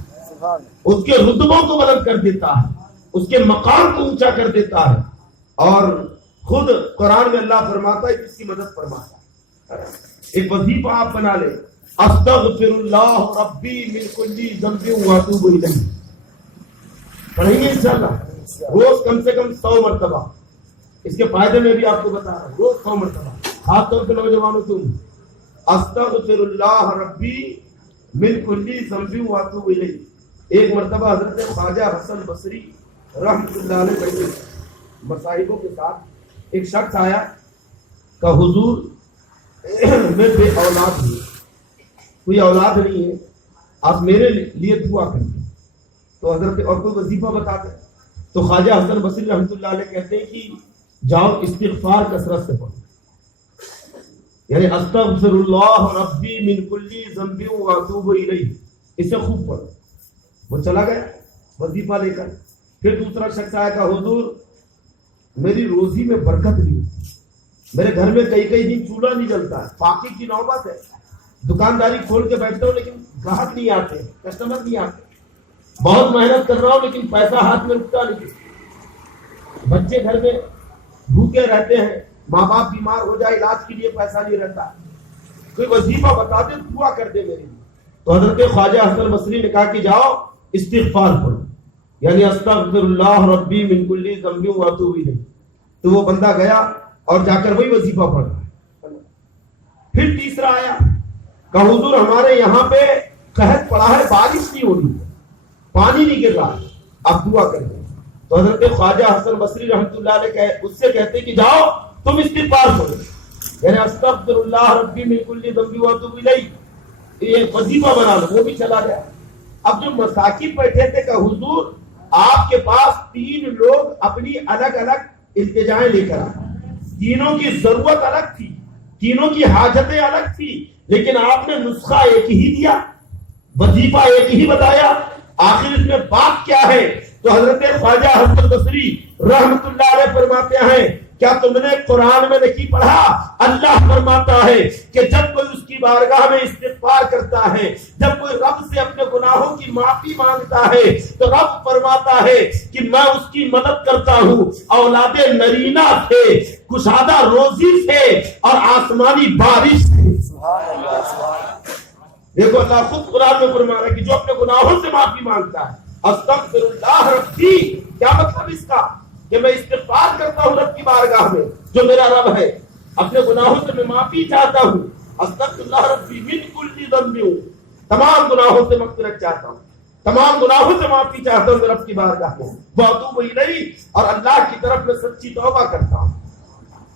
اس کے رتبوں کو بلند کر دیتا ہے, اس کے مقام کو اونچا کر دیتا ہے. اور خود قرآن میں اللہ فرماتا ہے اس کی مدد فرماتا ہے. ایک وظیفہ آپ بنا لیں, استغفر اللہ ربی من کل ذنب واتوب الیہ, پڑھیں گے انشاءاللہ روز کم سے کم 100 مرتبہ. اس کے فائدے میں بھی آپ کو بتا رہا ہوں, روز 100 مرتبہ. خاص طور پہ نوجوانوں تم استغفر اللہ ربی من کل ذنب واتوب الیہ. ایک مرتبہ حضرت خواجہ حسن بصری رحمۃ اللہ علیہ بیٹھے مصاحبوں کے ساتھ, ایک شخص آیا کہ حضور میں بے اولاد ہوں, کوئی اولاد نہیں ہے, آپ میرے لیے دعا کریں. تو حضرت اور کوئی وظیفہ بتاتے, تو خواجہ حسن بصری رحمۃ اللہ علیہ کہتے ہیں کہ جاؤ استغفار کثرت سے پڑھو, یعنی استغفر اللہ ربی من کل ذنب واتوب الیہ, اسے خوب پڑھو. وہ چلا گیا وظیفہ لے کر. پھر دوسرا شخص آیا کہ حضور میری روزی میں برکت نہیں ہوتی, میرے گھر میں کئی کئی دن چولہا نہیں جلتا ہے, فاقے کی نوبت ہے, دکانداری کھول کے بیٹھتا ہوں لیکن گاہک نہیں آتے, کسٹمر نہیں آتے, بہت محنت کر رہا ہوں لیکن پیسہ ہاتھ میں رکتا نہیں, بچے گھر میں بھوکے رہتے ہیں, ماں باپ بیمار ہو جائے علاج کے لیے پیسہ نہیں رہتا, کوئی وظیفہ بتا دے دعا کر دے میرے لیے. تو حضرت خواجہ حسن بصری نے کہا کہ جاؤ استغفار پڑھو, یعنی استغفر اللہ ربی من کل ذنب واتوب الیہ. تو وہ بندہ گیا اور جا کر وہی وظیفہ پڑھا. پھر تیسرا آیا کہ حضور ہمارے یہاں پہ قحط پڑا ہے, بارش نہیں ہو رہی ہے, پانی نہیں گر رہا ہے, آپ دعا کریں. تو حضرت خواجہ حسن بصری رحمۃ اللہ علیہ اس سے کہتے کہ جاؤ تم استغفار کرو, یعنی استغفر اللہ ربی من کل ذنب واتوب الیہ, یہ وظیفہ بنا لو. وہ بھی چلا گیا. اب جو مساکین بیٹھے تھے کہ حضور آپ کے پاس 3 لوگ اپنی الگ الگ التجائیں لے کر آئے, تینوں کی ضرورت الگ تھی, تینوں کی حاجتیں الگ تھی, لیکن آپ نے نسخہ ایک ہی دیا, وظیفہ ایک ہی بتایا. آخر اس میں بات کیا ہے؟ تو حضرت خواجہ حسن بصری رحمت اللہ علیہ فرماتے ہیں کیا تم نے قرآن میں نہیں پڑھا؟ اللہ فرماتا ہے کہ جب کوئی اس کی بارگاہ میں استغفار کرتا ہے, جب کوئی رب سے اپنے گناہوں کی معافی مانگتا ہے, تو رب فرماتا ہے کہ میں اس کی مدد کرتا ہوں اولاد نرینہ سے, کشادہ روزی سے اور آسمانی بارش سے. دیکھو اللہ خود قرآن میں فرما رہا ہے کہ جو اپنے گناہوں سے معافی مانگتا ہے, استغفر اللہ ربی, کیا مطلب اس کا؟ کہ میں استغفار کرتا ہوں رب کی بارگاہ میں جو میرا رب ہے, اپنے گناہوں سے میں معافی چاہتا ہوں. استغفر اللہ ربی من کل ذنب, تمام گناہوں سے مغفرت چاہتا ہوں, تمام گناہوں سے معافی چاہتا ہوں رب کی بارگاہ میں. واتوب الیہ, اور اللہ کی طرف میں سچی توبہ کرتا ہوں.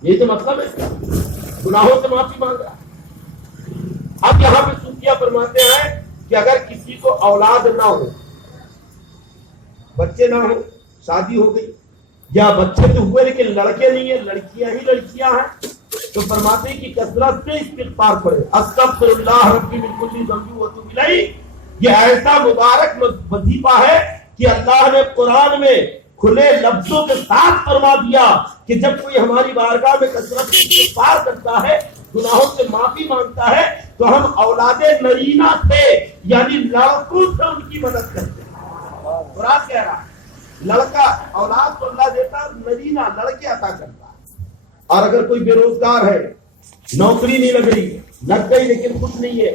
یہ تو مطلب ہے گناہوں سے معافی مانگ رہا. اب یہاں پہ صوفیہ فرماتے ہیں کہ اگر کسی کو اولاد نہ ہو, بچے نہ ہو, شادی ہو گئی, یا بچے تو ہوئے لیکن لڑکے نہیں ہیں, لڑکیاں ہی لڑکیاں ہیں, تو فرماتے ہیں کہ کثرت سے استغفار پڑھے. استغفر اللہ ربی من کل ذنب واتوب الیہ, یہ ایسا مبارک وظیفہ ہے کہ اللہ نے قرآن میں کھلے لفظوں کے ساتھ فرما دیا کہ جب کوئی ہماری بارگاہ میں کثرت سے استغفار کرتا ہے, گناہوں سے معافی مانگتا ہے, تو ہم اولاد نرینہ سے یعنی لڑکوں سے ان کی مدد کرتے ہیں. قرآن کہہ رہا ہے لڑکا اولاد تو اللہ دیتا ہے, نرینہ لڑکے عطا کرتا ہے. اور اگر کوئی بے روزگار ہے, نوکری نہیں لگ رہی, لگ گئی لیکن خوش نہیں ہے,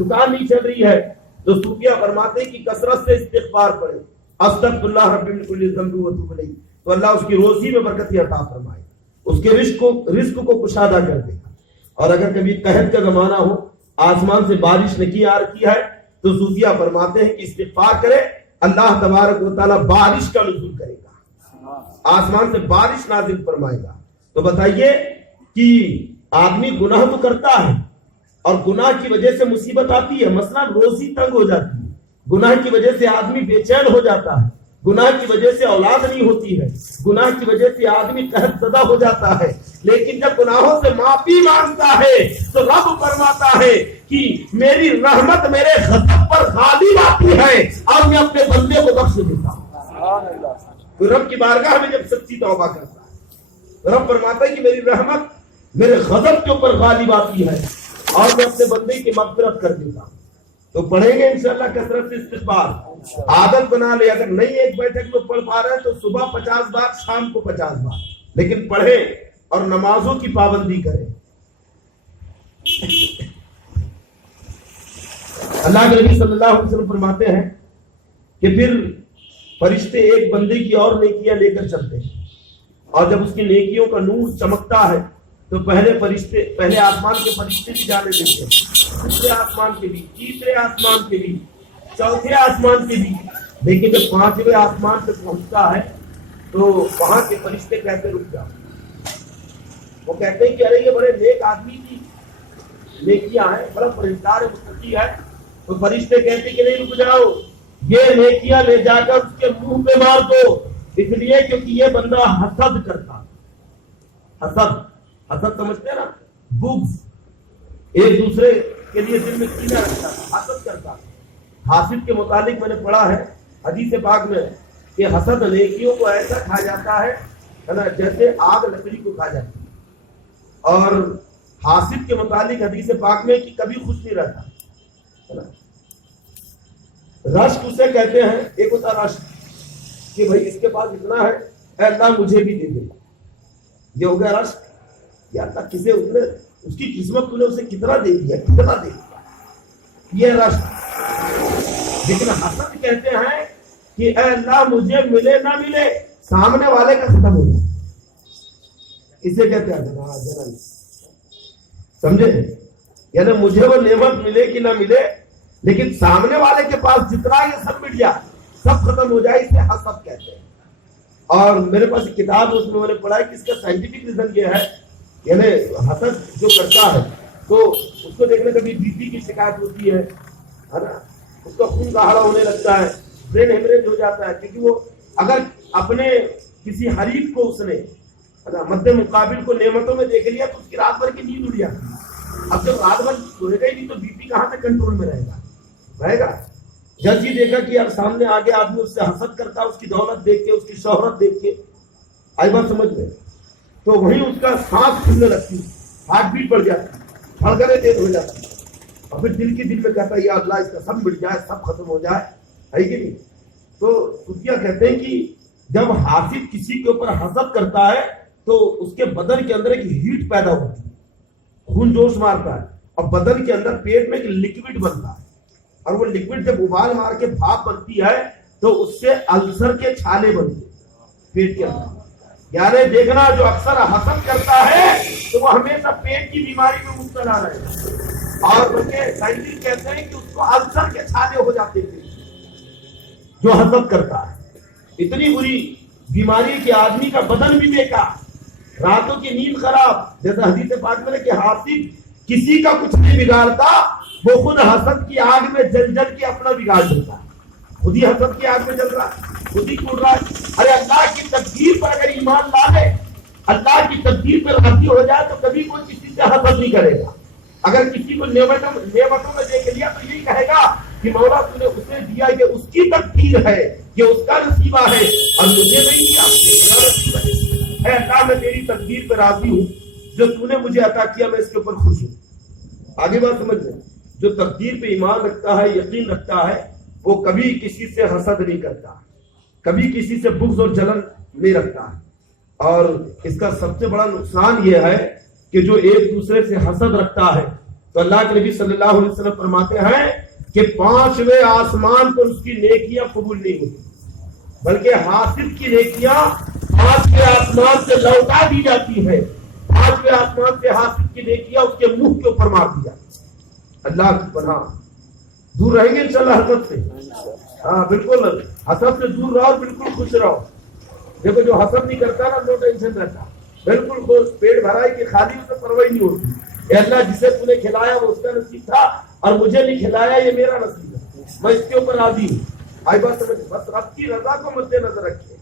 دکان نہیں چل رہی ہے, تو صوفیہ فرماتے ہیں کہ کثرت سے استغفار پڑھے. استغفر اللہ ربی من کل ذنب واتوب الیہ, تو اللہ اس کی روزی میں برکت عطا فرمائے, اس کے رزق کو کشادہ کر دے گا. اور اگر کبھی قحط کا زمانہ ہو, آسمان سے بارش نہیں آ رہی ہے, تو صوفیہ فرماتے ہیں کہ استغفار کرے, اللہ تبارک و تعالیٰ بارش کا نزول کرے گا, آسمان سے بارش نازل فرمائے گا. تو بتائیے کہ آدمی گناہ تو کرتا ہے اور گناہ کی وجہ سے مصیبت آتی ہے, مثلا روزی تنگ ہو جاتی ہے, گناہ کی وجہ سے آدمی بے چین ہو جاتا ہے, گناہ کی وجہ سے اولاد نہیں ہوتی ہے, گناہ کی وجہ سے آدمی قحط زدہ ہو جاتا ہے, لیکن جب گناہوں سے معافی مانگتا ہے تو رب فرماتا ہے کہ میری رحمت میرے غضب پر غالب آتی ہے اور میں اپنے بندے کو بخش دیتا ہوں. تو رب کی بارگاہ میں جب سچی توبہ کرتا ہے, رب فرماتا ہے کہ میری رحمت میرے غضب کے اوپر غالب آتی ہے اور میں اپنے بندے کی مغفرت کر دیتا ہوں. تو پڑھیں گے انشاءاللہ کثرت سے استغفار, عادت بنا لے. اگر نہیں ایک بیٹھک میں پڑھ پا رہے ہیں تو صبح 50 بار, شام کو 50 بار, لیکن پڑھیں اور نمازوں کی پابندی کریں. اللہ کے نبی صلی اللہ علیہ وسلم فرماتے ہیں کہ پھر فرشتے ایک بندے کی اور نیکیاں لے کر چلتے ہیں, اور جب اس کی نیکیوں کا نور چمکتا ہے تو پہلے آسمان کے فرشتے بھی جانے دیتے ہیں, دوسرے آسمان کے بھی, تیسرے آسمان کے بھی, چوتھے آسمان کے بھی, لیکن جب 5ویں آسمان پہ پہنچتا ہے تو وہاں کے فرشتے کہتے رک جاؤ. وہ کہتے ہیں کہ ارے یہ بڑے نیک آدمی کی نیکیاں ہیں, بڑا پرہیزگار متقی ہے. تو فرشتے کہتے کہ نہیں رک جاؤ, یہ نیکیاں لے جا کر اس کے منہ پہ مار دو, اس لیے کیونکہ یہ بندہ حسد کرتا. حسد سمجھتے ہیں نا, بغض, ایک دوسرے کے لیے دل میں کینہ رکھتا, حسد کرتا. حاسد کے متعلق میں نے پڑھا ہے حدیث پاک میں کہ حسد نیکیوں کو ایسا کھا جاتا ہے نا جیسے آگ لکڑی کو کھا جاتی ہے. اور حاسد کے متعلق حدیث پاک میں کہ کبھی خوش نہیں رہتا. رشک اسے کہتے ہیں, ایک ہوتا رشک کہ بھائی اس کے پاس اتنا ہے, اے اللہ مجھے بھی دے دے, یہ ہو گیا رشک. یا اللہ کسے اس کی قسمت تو نے اسے کتنا دے دیا, کتنا دے دیا, یہ رشک. لیکن حسد کہتے ہیں کہ اے اللہ مجھے ملے نہ ملے, سامنے والے کا ختم ہو جائے. اسے کہتے ہیں جنن. سمجھے؟ یعنی مجھے وہ نعمت ملے کہ نہ ملے، لیکن سامنے والے کے پاس جتنا یہ سب مل جائے، سب ختم ہو جائے، اسے حسد کہتے ہیں. اور میرے پاس ایک کتاب اس میں میں نے پڑھا ہے کہ اس کا سائنٹیفک ریزن یہ ہے، یعنی حسد جو کرتا ہے تو اس کو دیکھنے کبھی بی پی کی شکایت ہوتی ہے نا، اس کا خون گاڑھا ہونے لگتا ہے، برین ہیمریج ہو جاتا ہے، کیونکہ وہ اگر اپنے کسی حریف کو اس نے مد مقابل کو نعمتوں میں دیکھ لیا تو اس کی رات بھر کی نیند اڑ جاتی ہے. اب جب رات بھر سوئے گا ہی نہیں تو بی پی کہاں سے کنٹرول میں رہے گا. جب یہ دیکھا کہ اب سامنے آگے آدمی اس سے حسد کرتا ہے، اس کی دولت دیکھ کے، اس کی شہرت دیکھ کے، آئی بات سمجھ میں، تو وہیں اس کا سانس پھولنے لگتی، ہارٹ بیٹ بڑھ جاتی، دھڑکنیں تیز ہو جاتی، اور پھر دل کی دل میں کہتا ہے یا اللہ اس کا سب مٹ جائے، سب ختم ہو جائے، ہے کہ نہیں. تو صوفیہ کہتے ہیں کہ جب حاسد کسی کے اوپر حسد کرتا ہے تو اس کے بدن کے اندر ایک ہیٹ پیدا ہوتی ہے، خون جوش مارتا ہے، اور بدن کے اندر پیٹ میں ایک لکوڈ بنتا ہے، اور وہ لکوڈ جب ابال مار کے بھاپ بنتی ہے تو اس سے السر کے چھالے بنتے ہیں پیٹ کے اندر. یعنی دیکھنا جو اکثر حسد کرتا ہے تو وہ ہمیشہ پیٹ کی بیماری میں مبتلا رہے گا، اور بلکہ سائنٹسٹ کہتے ہیں کہ اس کو السر کے چھالے ہو جاتے تھے جو حسد کرتا ہے. اتنی بری بیماری کہ آدمی کا بدن بھی بیکار، راتوں کی نیند خراب. جیسے حدیث پاک میں کہ حاسد کسی کا کچھ نہیں بگاڑتا، وہ خود حسد کی آگ میں جل جل کے اپنا بگاڑ دیتا ہے. خود ہی حسد کی آگ میں جل رہا ہے، خود ہی ٹوٹ رہا ہے. ارے اللہ کی تقدیر پر اگر ایمان لا لے، اللہ کی تقدیر پر راضی ہو جائے تو کبھی کوئی کسی سے حسد نہیں کرے گا. اگر کسی کو نعمتوں میں دیکھ لیا تو یہی کہے گا کہ مولا تو نے اسے دیا، یہ اس کی تقدیر ہے، یہ اس کا نصیبہ ہے، اور مجھے نہیں دیا، میرا نصیبہ ہے. اللہ میں تیری تقدیر پہ راضی ہوں، جو تو نے مجھے عطا کیا میں اس کے اوپر خوش ہوں. آگے بات سمجھ لیں. جو تقدیر پہ ایمان رکھتا ہے، یقین رکھتا ہے، وہ کبھی کسی سے حسد نہیں کرتا، کبھی کسی سے بغض اور جلن نہیں رکھتا ہے. اور اس کا سب سے بڑا نقصان یہ ہے کہ جو ایک دوسرے سے حسد رکھتا ہے تو اللہ کے نبی صلی اللہ علیہ وسلم فرماتے ہیں کہ 5ویں آسمان پر اس کی نیکیاں قبول نہیں ہوتی، بلکہ حاسد کی نیکیاں 5ویں آسمان سے لوٹا دی جاتی ہے. 5ویں آسمان سے حاسد کی نیکیاں اس کے منہ کے اوپر مار دی جاتی. اللہ کی پناہ، دور رہیں گے انشاءاللہ حسد سے. ہاں بالکل، حسد سے دور رہو اور بالکل خوش رہو. دیکھو جو حسد نہیں کرتا نا، نو ٹینشن رہتا، بالکل خوش، پیٹ بھرائی کی خالی اسے پرواہ نہیں ہوتی. اے اللہ جسے تو نے کھلایا وہ اس کا نصیب تھا، اور مجھے نہیں کھلایا یہ میرا نصیب ہے، میں اس کے اوپر راضی ہوں. آئی بات سمجھ، بس رب کی رضا کو مد نظر رکھے.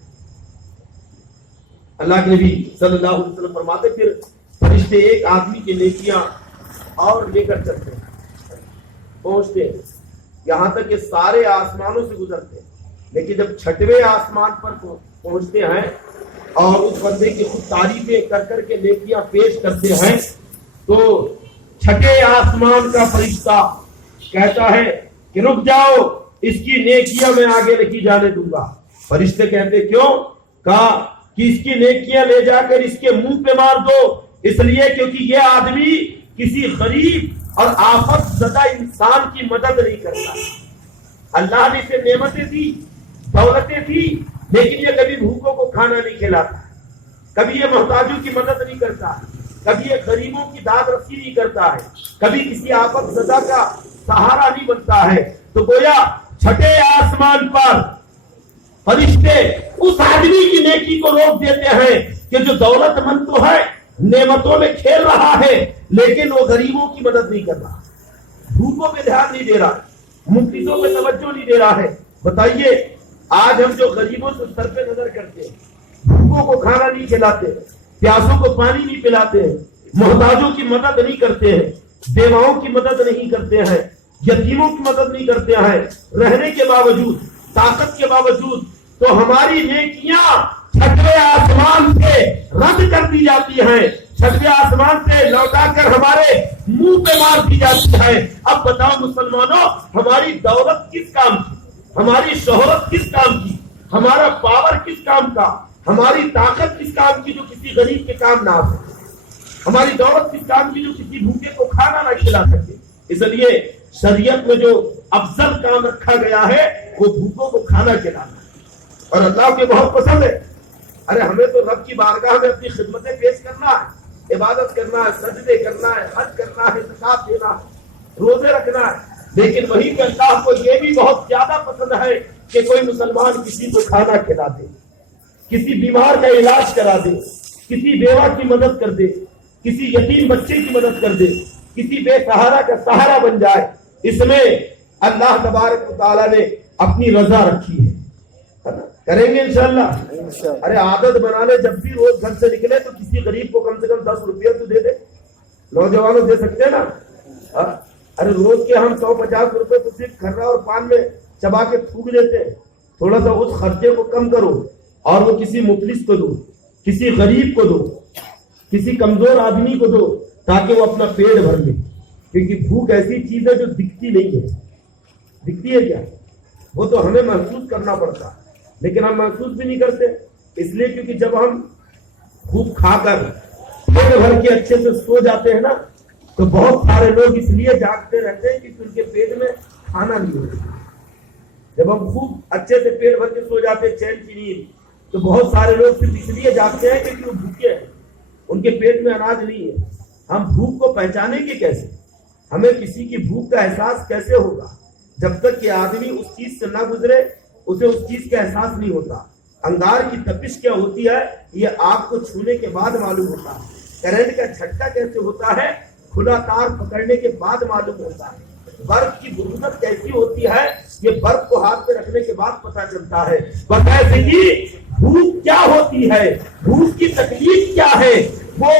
اللہ کے نبی صلی اللہ علیہ وسلم فرماتے پھر فرشتے ایک آدمی کی نیکیاں اور لے کر چلتے ہیں، پہنچتے ہیں یہاں تک کہ سارے آسمانوں سے گزرتے ہیں. لیکن جب 6ویں آسمان پر پہنچتے ہیں اور اس بندے کی خود تعریفیں کر کر کے نیکیاں پیش کرتے ہیں تو 6 آسمان کا فرشتہ کہتا ہے کہ رک جاؤ، اس کی نیکیاں میں آگے نہیں جانے دوں گا. فرشتے کہتے کیوں؟ کہا کہ اس کی نیکیاں لے جا کر اس کے منہ پہ مار دو، اس لیے کیونکہ یہ آدمی کسی غریب اور آفت زدہ انسان کی مدد نہیں کرتا. اللہ نے اسے نعمتیں دی، دولتیں دی، لیکن یہ کبھی بھوکوں کو کھانا نہیں کھلاتا، کبھی یہ محتاجوں کی مدد نہیں کرتا، کبھی یہ غریبوں کی داد رسی نہیں کرتا ہے، کبھی کسی آفت زدہ کا سہارا نہیں بنتا ہے. تو گویا 6 آسمان پر فرشتے اس آدمی کی نیکی کو روک دیتے ہیں کہ جو دولت مند تو ہے، نعمتوں میں کھیل رہا ہے، لیکن وہ غریبوں کی مدد نہیں کر رہا، بھوکوں پہ دھیان نہیں دے رہا، مفلسوں پہ توجہ نہیں دے رہا ہے. بتائیے آج ہم جو غریبوں سے سر پہ نظر کرتے ہیں، بھوکوں کو کھانا نہیں کھلاتے، پیاسوں کو پانی نہیں پلاتے ہیں، محتاجوں کی مدد نہیں کرتے ہیں، بیواؤں کی مدد نہیں کرتے ہیں، یتیموں کی مدد نہیں کرتے ہیں، رہنے کے باوجود، طاقت کے باوجود، تو ہماری نیکیاں 6ویں آسمان سے رد کر دی جاتی ہیں، 6ویں آسمان سے لوٹا کر ہمارے منہ پہ مار دی جاتی ہے. اب بتاؤ مسلمانوں، ہماری دولت کس کام کی، ہماری شہرت کس کام کی، ہمارا پاور کس کام کا، ہماری طاقت کس کام کی جو کسی غریب کے کام نہ آ سکے، ہماری دولت کس کام کی جو کسی بھوکے کو کھانا نہ کھلا سکے. اس لیے شریعت میں جو افضل کام رکھا گیا ہے وہ بھوکوں کو کھانا کھلانا ہے، اور اللہ کے بہت پسند ہے. ارے ہمیں تو رب کی بارگاہ میں اپنی خدمتیں پیش کرنا ہے، عبادت کرنا ہے، سجدے کرنا ہے، حج کرنا ہے، زکات دینا ہے، روزے رکھنا ہے، لیکن وہیں پہ اللہ کو یہ بھی بہت زیادہ پسند ہے کہ کوئی مسلمان کسی کو کھانا کھلا دے، کسی بیمار کا علاج کرا دے، کسی بیوہ کی مدد کر دے، کسی یتیم بچے کی مدد کر دے، کسی بے سہارا کا سہارا بن جائے۔ اس میں اللہ تبارک و تعالیٰ نے اپنی رضا رکھی ہے، کریں گے انشاءاللہ۔ ارے عادت بنا لے، جب بھی روز گھر سے نکلے تو کسی غریب کو کم سے کم 10 روپیہ تو دے دے۔ نوجوانوں دے سکتے ہیں نا؟ ارے روز کے ہم 150 روپے تو صرف کھرا اور پان میں چبا کے تھوک دیتے ہیں، تھوڑا سا اس خرچے کو کم کرو اور وہ کسی مفلس کو دو، کسی غریب کو دو، کسی کمزور آدمی کو دو، تاکہ وہ اپنا پیٹ بھر لے، کیونکہ بھوک ایسی چیز ہے جو دکھتی نہیں ہے۔ دکھتی ہے کیا؟ وہ تو ہمیں محسوس کرنا پڑتا ہے، لیکن ہم محسوس بھی نہیں کرتے، اس لیے کیونکہ جب ہم خوب کھا کر پیٹ بھر کے اچھے سے سو جاتے ہیں نا، تو بہت سارے لوگ اس لیے جاگتے رہتے ہیں کہ ان کے پیٹ میں کھانا نہیں ہوتا۔ جب ہم خوب اچھے سے پیٹ بھر کے سو جاتے ہیں چین کی نیند، تو بہت سارے لوگ صرف اس لیے جاگتے ہیں کہ وہ بھوکے ہیں، ان کے پیٹ میں اناج نہیں ہے۔ ہم بھوک کو پہچانیں گے کیسے؟ ہمیں کسی کی بھوک کا احساس کیسے ہوگا؟ جب تک کہ آدمی اس چیز سے نہ گزرے اسے اس چیز کا احساس نہیں ہوتا۔ انگار کی تپش کیا ہوتی ہے یہ آگ کو چھونے کے بعد معلوم ہوتا ہے۔ کرنٹ کا جھٹکا کیسے ہوتا ہے کھلا تار پکڑنے کے بعد معلوم ہوتا ہے۔ برف کی برودت کیسی ہوتی ہے یہ برف کو ہاتھ پہ رکھنے کے بعد پتہ چلتا ہے۔ ویسے ہی بھوک کیا ہوتی ہے، بھوک کی تکلیف کیا ہے، وہ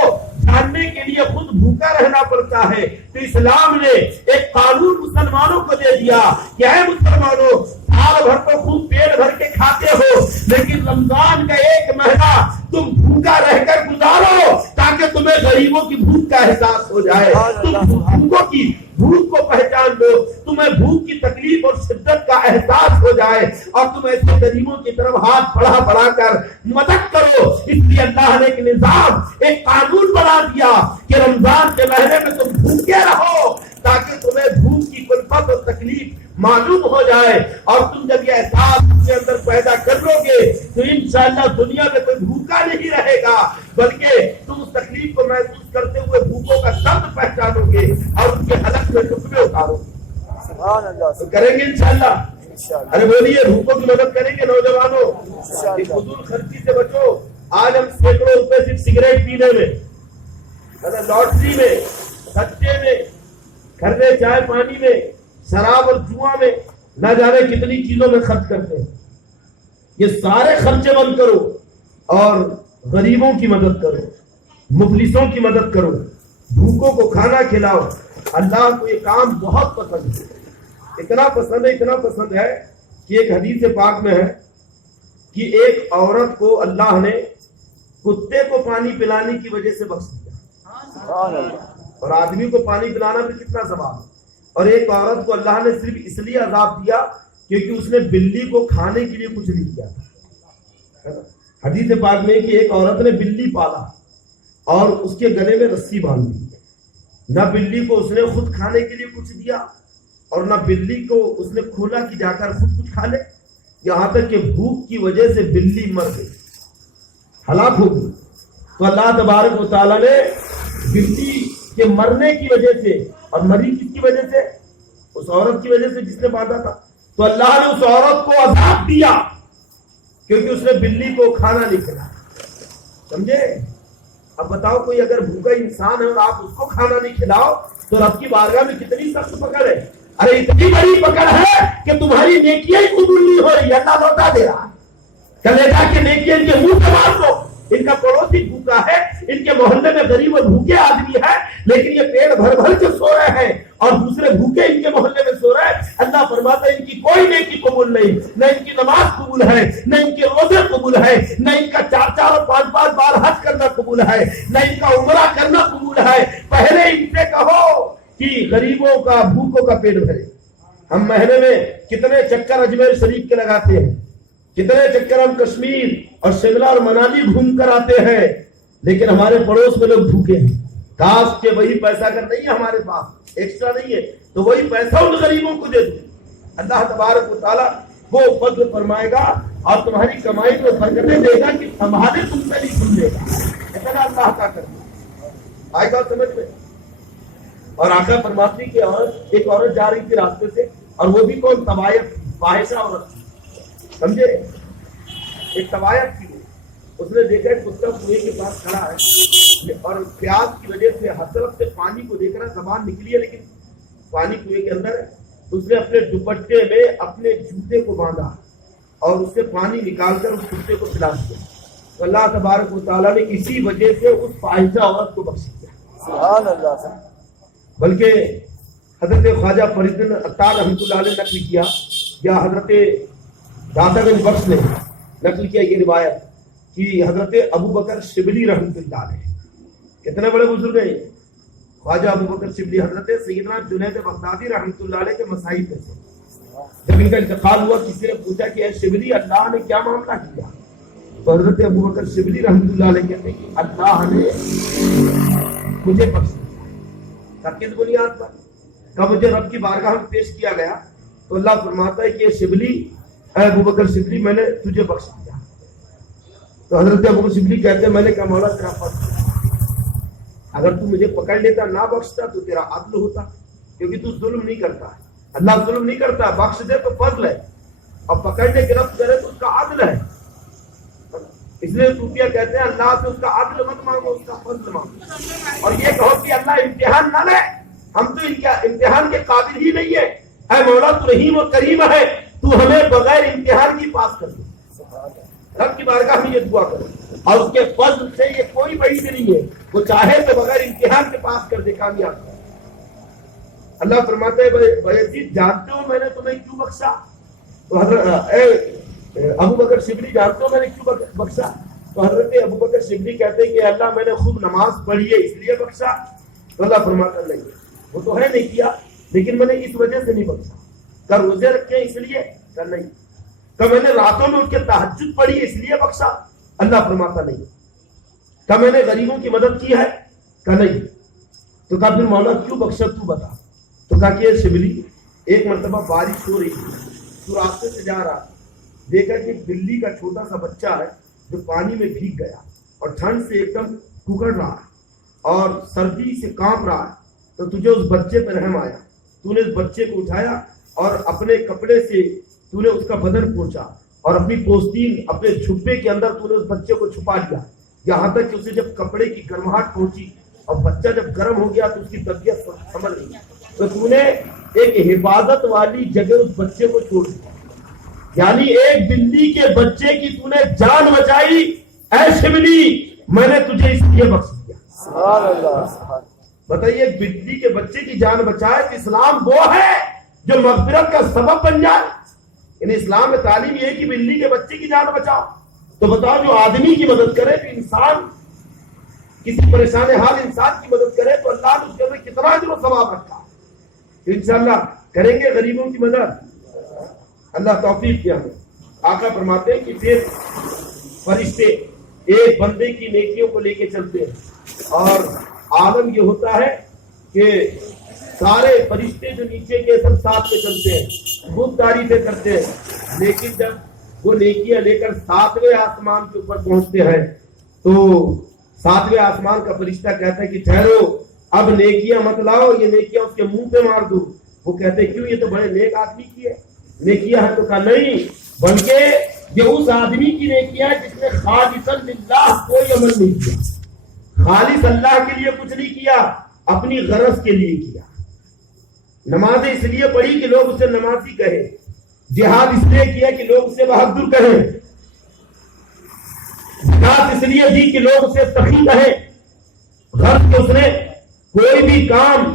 جاننے کے لیے خود بھوکا رہنا پڑتا ہے۔ تو اسلام نے ایک قانون مسلمانوں کو دے دیا کہ اے مسلمانوں، سال بھر تو خوب پیٹ بھر کے کھاتے ہو، لیکن رمضان کا ایک مہینہ تم بھوکا رہ کر گزارو تاکہ تمہیں غریبوں کی بھوک کا احساس ہو جائے۔ تم بھوکوں کی بھوک کو پہچان لو، تمہیں بھوک کی تکلیف اور شدت کا احساس ہو جائے، اور تم ایسے غریبوں کی طرف ہاتھ بڑھا کر مدد کرو۔ اس لیے اللہ نے ایک نظام، ایک قانون بنا دیا کہ رمضان کے مہینے میں تم بھوکے رہو تاکہ تمہیں بھوک کی کلفت اور تکلیف معلوم ہو جائے، اور تم جب یہ احساس اپنے اندر پیدا کر لو گے تو انشاءاللہ دنیا میں کوئی بھوکا نہیں رہے گا، بلکہ تم اس تکلیف کو محسوس کرتے ہوئے بھوکوں کا درد پہچانو گے اور ان کے حلق میں ٹکڑے اتارو گے۔ سبحان اللہ، تو کریں گے انشاءاللہ۔ ارے بولیے، بھوکوں کی مدد کریں گے نوجوانوں، فضول خرچی سے بچو۔ آج ہم سینکڑوں روپے صرف سگریٹ پینے میں، لاٹری میں، سچے میں، کھرے چائے پانی میں، شراب اور جوا میں، نہ جانے کتنی چیزوں میں خرچ کرتے ہیں۔ یہ سارے خرچے بند کرو اور غریبوں کی مدد کرو، مفلسوں کی مدد کرو، بھوکوں کو کھانا کھلاؤ۔ اللہ کو یہ کام بہت پسند ہے، اتنا پسند ہے کہ ایک حدیث پاک میں ہے کہ ایک عورت کو اللہ نے کتے کو پانی پلانے کی وجہ سے بخش دیا، اور آدمی کو پانی پلانا بھی کتنا ثواب ہے، اور ایک عورت کو اللہ نے صرف اس لیے عذاب دیا کیونکہ اس نے بلی کو کھانے کے لیے کچھ نہیں کیا تھا۔ حدیث پاک میں کہ ایک عورت نے بلی پالا اور اس کے گلے میں رسی باندھ دی، نہ بلی کو اس نے خود کھانے کے لیے کچھ دیا اور نہ بلی کو اس نے کھولا کہ جا کر خود کچھ کھا لے، یہاں تک کہ بھوک کی وجہ سے بلی مر گئی، ہلاک ہو گئی۔ تو اللہ تبارک و تعالیٰ نے بلی کے مرنے کی وجہ سے، اور مری کس کی وجہ سے؟ اس عورت کی وجہ سے جس نے باندھا تھا، تو اللہ نے اس عورت کو عذاب دیا کیونکہ اس نے بلی کو کھانا نہیں کھلایا۔ سمجھے؟ اب بتاؤ، کوئی اگر بھوکا انسان ہے اور آپ اس کو کھانا نہیں کھلاؤ تو رب کی بارگاہ میں کتنی سخت پکڑ ہے۔ ارے اتنی بڑی پکڑ ہے کہ تمہاری نیکیاں ہی قبول نہیں ہو رہی، اللہ لوٹا دے رہا ہے۔ کلیجا کے نیکیاں ان کے منہ پہ مار دو، ان کا پڑوسی بھوکا ہے، ان کے محلے میں غریب اور بھوکے آدمی ہے، لیکن یہ پیٹ بھر بھر کے سو رہے ہیں اور دوسرے بھوکے ان کے محلے میں سو رہے ہیں۔ اللہ فرماتا ہے ان کی کوئی نیکی قبول نہیں، نہ ان کی نماز قبول ہے، نہ ان کے روزے قبول ہے، نہ ان کا 4 اور 5 بار حج کرنا قبول ہے، نہ ان کا عمرہ کرنا قبول ہے۔ پہلے ان سے کہو کہ غریبوں کا، بھوکوں کا پیٹ بھرے۔ ہم مہینے میں کتنے چکر اجمیر شریف کے لگاتے ہیں، کتنے چکر ہم کشمیر اور شملہ اور منالی گھوم کر آتے ہیں، لیکن ہمارے پڑوس میں لوگ بھوکے ہیں۔ کاش کہ وہی پیسہ اگر نہیں ہے ہمارے پاس، ایکسٹرا نہیں ہے، تو وہی پیسہ ان غریبوں کو دے دو۔ اللہ تبارک و تعالیٰ وہ فضل فرمائے گا اور تمہاری کمائی کو برکتیں دے گا کہ سنبھالے تم سے نہیں سن لے گا. اتنا اللہ کا کرنا آئے گا سمجھ میں. اور آقا فرماتی کہ ایک عورت جا رہی تھی راستے سے, اور وہ بھی کون؟ طوائف, فاحشہ عورت, سمجھے, ایک طوائف تھی. اس نے دیکھا ایک کتا کنویں کے پاس کھڑا ہے اور پیاس کی وجہ سے ہر طرف سے پانی کو دیکھ رہا, زبان نکلی ہے لیکن پانی کنویں کے اندر ہے. اس نے اپنے دوپٹے میں اپنے جوتے کو باندھا اور اس سے پانی نکال کر اس کتے کو پلا دیا. تو اللہ تبارک و تعالیٰ نے اسی وجہ سے اس فاحشہ عورت کو بخش دیا. سبحان اللہ. بلکہ حضرت خواجہ فرید بن عطار رحمۃ اللہ علیہ نقل کیا یا حضرت داتا گنج بخش نے نقل کیا یہ روایت کہ حضرت ابو بکر شبلی رحمۃ اللہ علیہ کتنے بڑے بزرگ ہیں. خواجہ ابو بکر شبلی حضرت سیدنا جنید بغدادی رحمۃ اللہ علیہ کے مصاحب میں سے. جب ان کا انتقال ہوا کسی نے پوچھا کہ اے شبلی اللہ نے کیا معاملہ کیا؟ تو حضرت ابو بکر شبلی رحمۃ اللہ علیہ کہتے ہیں کہ اللہ نے مجھے بخش دیا. کس بنیاد پر؟ کب مجھے رب کی بارگاہ میں پیش کیا گیا تو اللہ فرماتا ہے کہ شبلی, اے ابو بکر شبلی میں نے تجھے بخش دیا. تو حضرت ابو بکر شبلی کہتے ہیں میں نے کہا مولا تیرا فضل, اگر تو مجھے پکڑ لیتا نہ بخشتا تو تیرا عدل ہوتا, کیونکہ تو ظلم نہیں کرتا. اللہ ظلم نہیں کرتا, بخش دے تو فضل ہے اور پکڑنے گرفت کرے تو اس کا عدل ہے. اس لیے صوفیہ کہتے ہیں اللہ سے اس کا عدل مت مانگو, اس کا فضل مانگو. اور یہ کہو کہ اللہ امتحان نہ لے, ہم تو امتحان کے قابل ہی نہیں ہے. اے مولا تو رحیم و کریم ہے, تو ہمیں بغیر امتحان کی پاس کر دے. رب کی بارگاہ میں یہ دعا کرو اور اس کے فضل سے یہ کوئی بعید نہیں ہے, وہ چاہے تو بغیر امتحان کے پاس کر دے, کامیاب کر. اللہ فرماتے ہیں بایزید جانتے ہو میں نے تمہیں کیوں بخشا؟ تو حضرت ابو بکر شبلی جانتے ہو میں نے کیوں بخشا؟ تو حضرت ابو بکر شبلی کہتے ہیں کہ اللہ میں نے خوب نماز پڑھی ہے اس لیے بخشا. تو اللہ فرماتا نہیں, وہ تو ہے نہیں کیا لیکن میں نے اس وجہ سے نہیں بخشا. کر روزے رکھے اس لیے کر نہیں, کہ میں نے راتوں میں اٹھ کے تہجد پڑھی اس لیے بخشا. اللہ فرماتا نہیں. کہ میں نے غریبوں کی مدد کی ہے کہ نہیں. تو کہا پھر مولا کیوں بخشا تو بتا. تو کہا کہ شبلی ایک مرتبہ بارش ہو رہی تھی, تو راستے سے جا رہا, دیکھا کہ بلی کا چھوٹا سا بچہ ہے جو پانی میں بھیگ گیا اور ٹھنڈ سے ایک دم ککڑ رہا ہے اور سردی سے کانپ رہا ہے. تو تجھے اس بچے پہ رحم آیا, تو نے اس بچے کو اٹھایا اور اپنے کپڑے سے تو نے اس کا بدن پہنچا اور اپنی پوستین اپنے جھبے کے اندر تو نے اس بچے کو چھپا لیا, یہاں تک کہ اسے جب کپڑے کی گرماہٹ پہنچی اور بچہ جب گرم ہو گیا تو اس کی طبیعت سنبھل گئی, تو تو نے ایک حفاظت والی جگہ اس بچے کو چھوڑ دیا. یعنی ایک بلی کے بچے کی تو نے جان بچائی. اے شبلی میں نے تجھے اس لیے بخش دیا. سبحان اللہ. بتائیے ایک بلی کے بچے کی جان بچائے تو اسلام وہ ہے جو مغفرت کا سبب بن جائے. یعنی اسلام میں تعلیم یہ ہے کہ بلی کے بچے کی جان بچاؤ. تو بتاؤ جو آدمی کی مدد کرے تو انسان, کسی پریشان حال انسان کی مدد کرے تو اللہ نے اس کے اندر کتنا اجر و ثواب رکھا. انشاءاللہ کریں گے غریبوں کی مدد. اللہ توفیق کیا ہمیں. آقا فرماتے ہیں کہ پھر فرشتے ایک بندے کی نیکیوں کو لے کے چلتے ہیں اور عالم یہ ہوتا ہے کہ سارے فرشتے جو نیچے کے سب ساتھ میں چلتے ہیں, خود تعریفیں کرتے ہیں, لیکن جب وہ نیکیاں لے کر 7ویں آسمان کے اوپر پہنچتے ہیں تو 7ویں آسمان کا فرشتہ کہتا ہے کہ ٹھہرو, اب نیکیاں مت لاؤ, یہ نیکیاں اس کے منہ پہ مار دو. وہ کہتے ہیں کیوں, یہ تو بڑے نیک آدمی کی ہے نیکیاں ہے. تو کہا نہیں, بلکہ یہ اس آدمی کی نیکیاں ہے جس نے خالصاً للہ کوئی عمل نہیں کیا, خالص اللہ کے لیے کچھ نہیں کیا, اپنی غرض کے لیے کیا. نماز اس لیے پڑھی کہ لوگ اسے نمازی کہیں, جہاد اس لیے کیا کہ لوگ اسے بہادر کہیں, زکات اس لیے دی کہ لوگ اسے سخی کہیں. غرض کہ اس نے کوئی بھی کام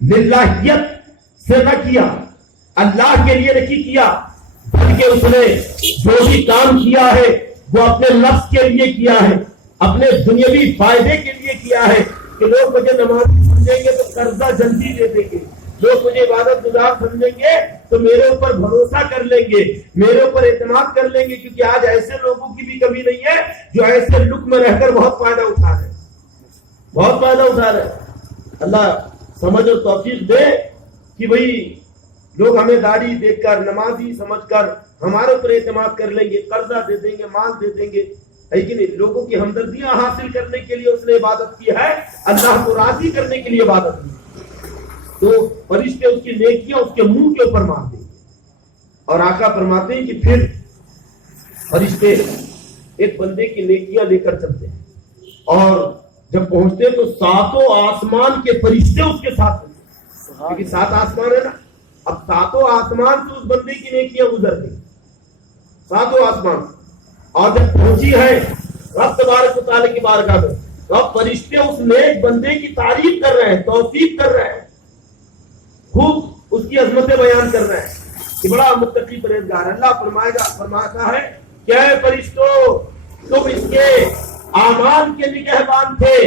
للہیت سے نہ کیا, اللہ کے لیے نہیں کیا, بلکہ اس نے جو بھی کام کیا ہے وہ اپنے نفس کے لیے کیا ہے, اپنے دنیاوی فائدے کے لیے کیا ہے کہ لوگ مجھے نمازی سمجھیں گے تو قرضہ جلدی دے دیں گے, لوگ مجھے عبادت گزار سمجھیں گے تو میرے اوپر بھروسہ کر لیں گے, میرے اوپر اعتماد کر لیں گے. کیونکہ آج ایسے لوگوں کی بھی کمی نہیں ہے جو ایسے لک میں رہ کر بہت فائدہ اٹھا رہے, بہت فائدہ اٹھا رہے. اللہ سمجھ اور توفیق دے کہ بھئی لوگ ہمیں داڑھی دیکھ کر نمازی سمجھ کر ہمارے اوپر اعتماد کر لیں گے، قرضہ دے دیں گے، مال دے دیں گے، ہے کہ نہیں؟ لوگوں کی ہمدردیاں حاصل کرنے کے لیے اس نے عبادت کی ہے، اللہ کو راضی کرنے کے لیے عبادت کی، تو فرشتے اس کی نیکیاں اس کے منہ کے اوپر مار دیں گے۔ اور آقا فرماتے ہیں کہ پھر فرشتے ایک بندے کی نیکیاں لے کر چلتے ہیں، اور جب پہنچتے ہیں تو ساتوں آسمان کے فرشتے اس کے ساتھ ہوتے ہیں، کیونکہ 7 آسمان ہے نا، اب 7 آسمان سے اس بندے کی نیکیاں گزر گئی، 7 آسمان۔ اور جب پہنچی ہے رب تبارک و تعالیٰ کی بارگاہ میں، تو اب فرشتے اس نیک بندے کی تعریف کر رہے ہیں، توصیف کر رہے ہیں، خوب اس کی عظمتیں بیان کر رہے ہیں کہ بڑا متقی پرہیزگار ہے۔ اللہ فرماتا ہے کہ اے فرشتوں، تم اس کے اعمال کے نگہبان تھے،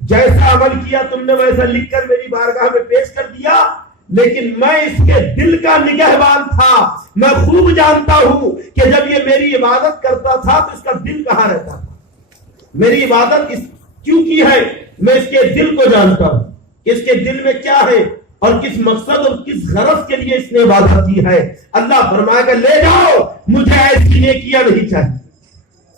جیسا عمل کیا تم نے ویسا لکھ کر میری بارگاہ میں پیش کر دیا، لیکن میں اس کے دل کا نگہبان تھا، میں خوب جانتا ہوں کہ جب یہ میری عبادت کرتا تھا تو اس کا دل کہاں رہتا تھا، میری عبادت کیوں کی ہے، میں اس کے دل کو جانتا ہوں، اس کے دل میں کیا ہے اور کس مقصد اور کس غرض کے لیے اس نے عبادت کی ہے۔ اللہ فرمائے گا لے جاؤ، مجھے ایسی نیکیاں نہیں چاہیے،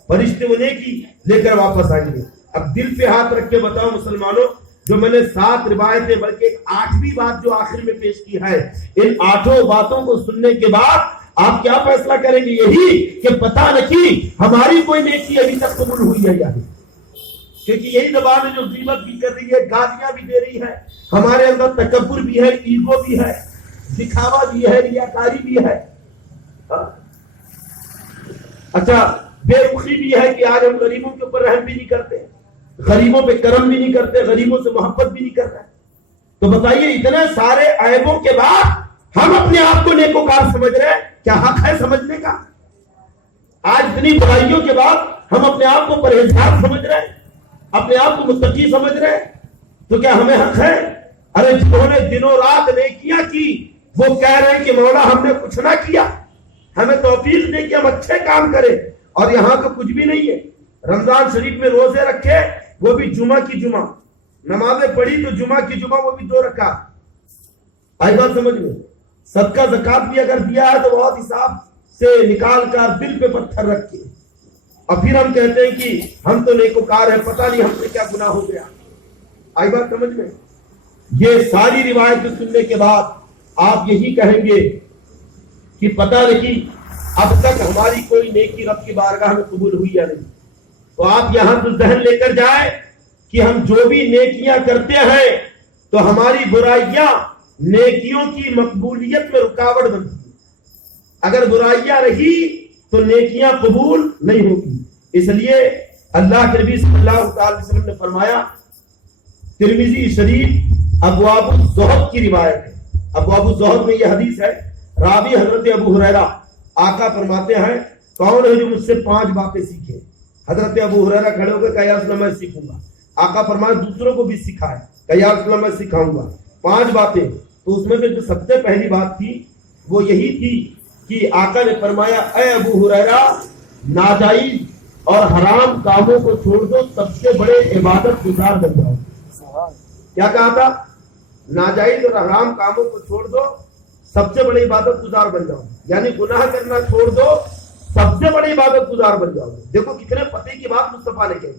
فرشتے وہ نیکی لے کر واپس آئیں گے۔ اب دل پہ ہاتھ رکھ کے بتاؤ مسلمانوں، جو میں نے 7 روایتیں بلکہ ایک 8ویں بات جو آخر میں پیش کی ہے، ان 8 باتوں کو سننے کے بعد آپ کیا فیصلہ کریں گے؟ یہی کہ پتہ نہیں ہماری کوئی نیکی ابھی تک قبول ہوئی ہے یا نہیں، کیونکہ یہی زبان ہے جو غیبت بھی کر رہی ہے، گالیاں بھی دے رہی ہے، ہمارے اندر تکبر بھی ہے، ایگو بھی ہے، دکھاوا بھی ہے، ریاکاری بھی ہے، اچھا بے رخی بھی ہے کہ آج ہم غریبوں کے اوپر رحم بھی نہیں کرتے، غریبوں پہ کرم بھی نہیں کرتے، غریبوں سے محبت بھی نہیں کرتے۔ تو بتائیے اتنے سارے عیبوں کے بعد ہم اپنے آپ کو نیکوکار سمجھ رہے ہیں، کیا حق ہے سمجھنے کا؟ آج اتنی برائیوں کے بعد ہم اپنے آپ کو پرہیزگار سمجھ رہے ہیں، اپنے آپ کو متقی سمجھ رہے ہیں، تو کیا ہمیں حق ہے؟ ارے جنہوں نے دنوں رات نیکیاں کی وہ کہہ رہے ہیں کہ مولا ہم نے کچھ نہ کیا، ہمیں توفیق دے کہ ہم اچھے کام کریں، اور یہاں تو کچھ بھی نہیں ہے۔ رمضان شریف میں روزے رکھے، وہ بھی جمعہ کی جمعہ، نمازیں پڑھی تو جمعہ کی جمعہ، وہ بھی 2 رکعت، آئی بات سمجھ میں؟ صدقہ زکات بھی اگر دیا ہے تو بہت حساب سے نکال کر دل پہ پتھر رکھ کے، اور پھر ہم کہتے ہیں کہ ہم تو نیکوکار ہیں، پتہ نہیں ہم سے کیا گناہ ہو گیا، آئی بات سمجھ میں؟ یہ ساری روایتیں سننے کے بعد آپ یہی کہیں گے کہ پتہ نہیں اب تک ہماری کوئی نیکی رب کی بارگاہ میں قبول ہوئی یا نہیں۔ تو آپ یہاں تو ذہن لے کر جائیں کہ ہم جو بھی نیکیاں کرتے ہیں تو ہماری برائیاں نیکیوں کی مقبولیت میں رکاوٹ بنتی ہیں، اگر برائیاں رہی تو نیکیاں قبول نہیں ہوگی۔ اس لیے اللہ کے نبی صلی اللہ علیہ وسلم نے فرمایا، ترمذی شریف ابواب الزہد کی روایت ہے، ابواب الزہد میں یہ حدیث ہے، راوی حضرت ابو ہریرہ، آقا فرماتے ہیں کون ہے جو مجھ سے 5 باتیں سیکھے؟ حضرت ابو ہریرہ کھڑے ہو گئے، کہا یا رسول اللہ میں سیکھوں گا۔ آقا فرمائے دوسروں کو بھی سکھائے، کہا یا رسول اللہ میں سکھاؤں گا 5 باتیں۔ تو اس میں سے جو سب سے پہلی بات تھی وہ یہی تھی کہ آقا نے فرمایا اے ابو ہریرہ، ناجائز اور حرام کاموں کو چھوڑ دو، سب سے بڑے عبادت گزار بن جاؤ۔ کیا کہا تھا؟ ناجائز اور حرام کاموں کو چھوڑ دو، سب سے بڑی عبادت گزار بن جاؤ، یعنی گناہ کرنا چھوڑ دو، سب سے بڑی عبادت گزار بن جاؤ۔ دیکھو کتنے پتے کی بات مصطفیٰ نے کہی۔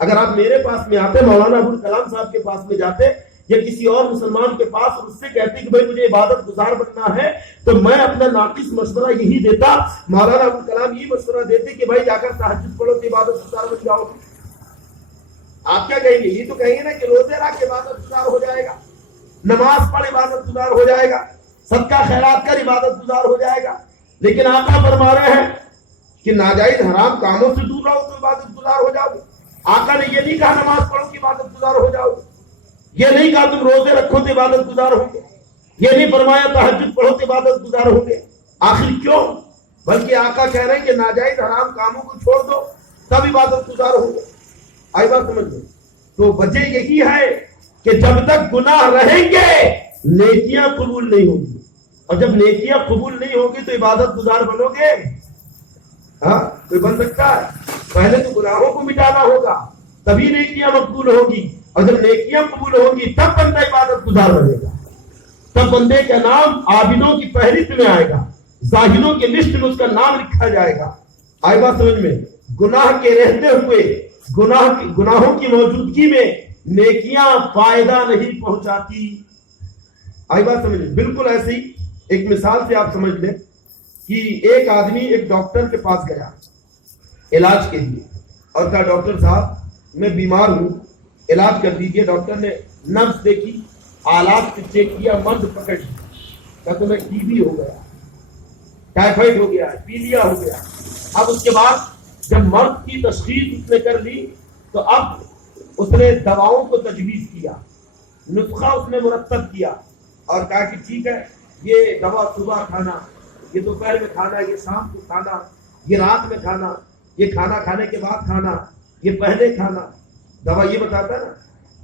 اگر آپ میرے پاس میں آتے، مولانا ابوالکلام صاحب کے پاس میں جاتے یا کسی اور مسلمان کے پاس، اور اس سے کہتے کہ بھائی مجھے عبادت گزار بننا ہے، تو میں اپنا ناقص مشورہ یہی دیتا، مولانا ابوالکلام یہ مشورہ دیتے کہ بھائی جا کر تہجد پڑھو تو عبادت گزار بن جاؤ۔ آپ کیا کہیں گے؟ یہ تو کہیں گے نا کہ روزے رکھ کے عبادت گزار ہو جائے گا، نماز پڑھ عبادت گزار ہو جائے گا، صدقہ خیرات کر عبادت گزار ہو جائے گا۔ لیکن آقا فرما رہے ہیں کہ ناجائز حرام کاموں سے دور رہو تو عبادت گزار ہو جاؤ۔ آقا نے یہ نہیں کہا نماز پڑھو کہ عبادت گزار ہو جاؤ، یہ نہیں کہا تم روزے رکھو تو عبادت گزار ہوں گے، یہ نہیں فرمایا تہجد پڑھو تو عبادت گزار ہوں گے۔ آخر کیوں؟ بلکہ آقا کہہ رہے ہیں کہ ناجائز حرام کاموں کو چھوڑ دو تب عبادت گزار ہوں گے۔ آئی بات سمجھ لو؟ تو وجہ یہی ہے کہ جب تک گناہ رہیں گے نیکیاں قبول نہیں ہوں گی، اور جب نیکیاں قبول نہیں ہوگی تو عبادت گزار بنو گے؟ ہاں کوئی بن سکتا ہے؟ پہلے تو گناہوں کو مٹانا ہوگا تبھی نیکیاں مقبول ہوگی، اور جب نیکیاں قبول ہوگی تب بندہ عبادت گزار بنے گا۔ تب بندے کا نام عابدوں کی فہرست میں آئے گا, زاہدوں کی لسٹ میں اس کا نام لکھا جائے گا. آئی بات سمجھ میں؟ گناہ کے رہتے ہوئے گناہوں کی موجودگی میں نیکیاں فائدہ نہیں پہنچاتی. آئی بات سمجھ میں؟ بالکل ایسے ہی ایک مثال سے آپ سمجھ لیں کہ ایک آدمی ایک ڈاکٹر کے پاس گیا علاج کے لیے اور کہا ڈاکٹر صاحب میں بیمار ہوں, علاج کر دیجیے. ڈاکٹر نے نبض دیکھی, آلات سے چیک کیا, مرض پکڑ لیا, کہا تمہیں ٹی بی ہو گیا, ٹائیفائڈ ہو گیا, پیلیا ہو گیا. اب اس کے بعد جب مرض کی تشخیص اس نے کر لی تو اب اس نے دواؤں کو تجویز کیا, نسخہ اس نے مرتب کیا اور کہا کہ ٹھیک ہے یہ دوا صبح کھانا, یہ دوپہر میں کھانا, یہ شام کو کھانا, یہ رات میں کھانا, یہ کھانا کھانے کے بعد کھانا, یہ پہلے کھانا. دوا یہ بتاتا ہے نا.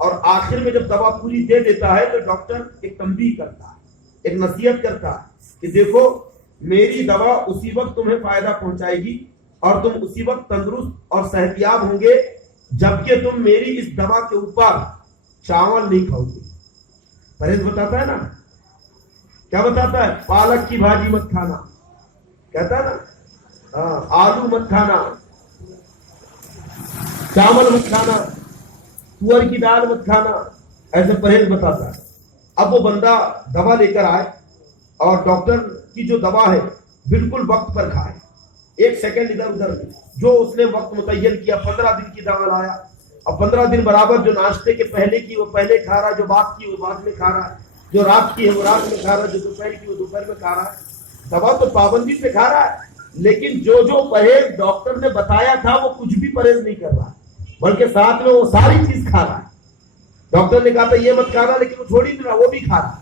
اور آخر میں جب دوا پوری دے دیتا ہے تو ڈاکٹر ایک تنبیہ کرتا ہے, ایک نصیحت کرتا ہے کہ دیکھو میری دوا اسی وقت تمہیں فائدہ پہنچائے گی اور تم اسی وقت تندرست اور صحت یاب ہوں گے جبکہ تم میری اس دوا کے اوپر چاول نہیں کھاؤ گے. پرہیز بتاتا ہے نا, کیا بتاتا ہے؟ پالک کی بھاجی مت کھانا, کہتا ہے نا, آلو مت کھانا, چاول مت کھانا, تور کی دال مت کھانا, ایسے پرہیز بتاتا ہے. اب وہ بندہ دوا لے کر آئے اور ڈاکٹر کی جو دوا ہے بالکل وقت پر کھائے, ایک سیکنڈ ادھر ادھر نہیں, جو اس نے وقت متعین کیا. 15 دن کی دوا لایا اور 15 دن برابر جو ناشتے کے پہلے کی وہ پہلے کھا رہا ہے, جو بات کی وہ بعد میں کھا رہا ہے, جو رات کی ہے وہ رات میں کھا رہا ہے, جو دوپہر کی وہ دوپہر میں کھا رہا ہے. دوا تو پابندی سے کھا رہا ہے لیکن جو جو پرہیز ڈاکٹر نے بتایا تھا وہ کچھ بھی پرہیز نہیں کر رہا بلکہ ساتھ میں وہ ساری چیز کھا رہا ہے. ڈاکٹر نے کہا تھا یہ مت کھانا لیکن وہ چھوڑ ہی نہیں رہا, وہ بھی کھا رہا.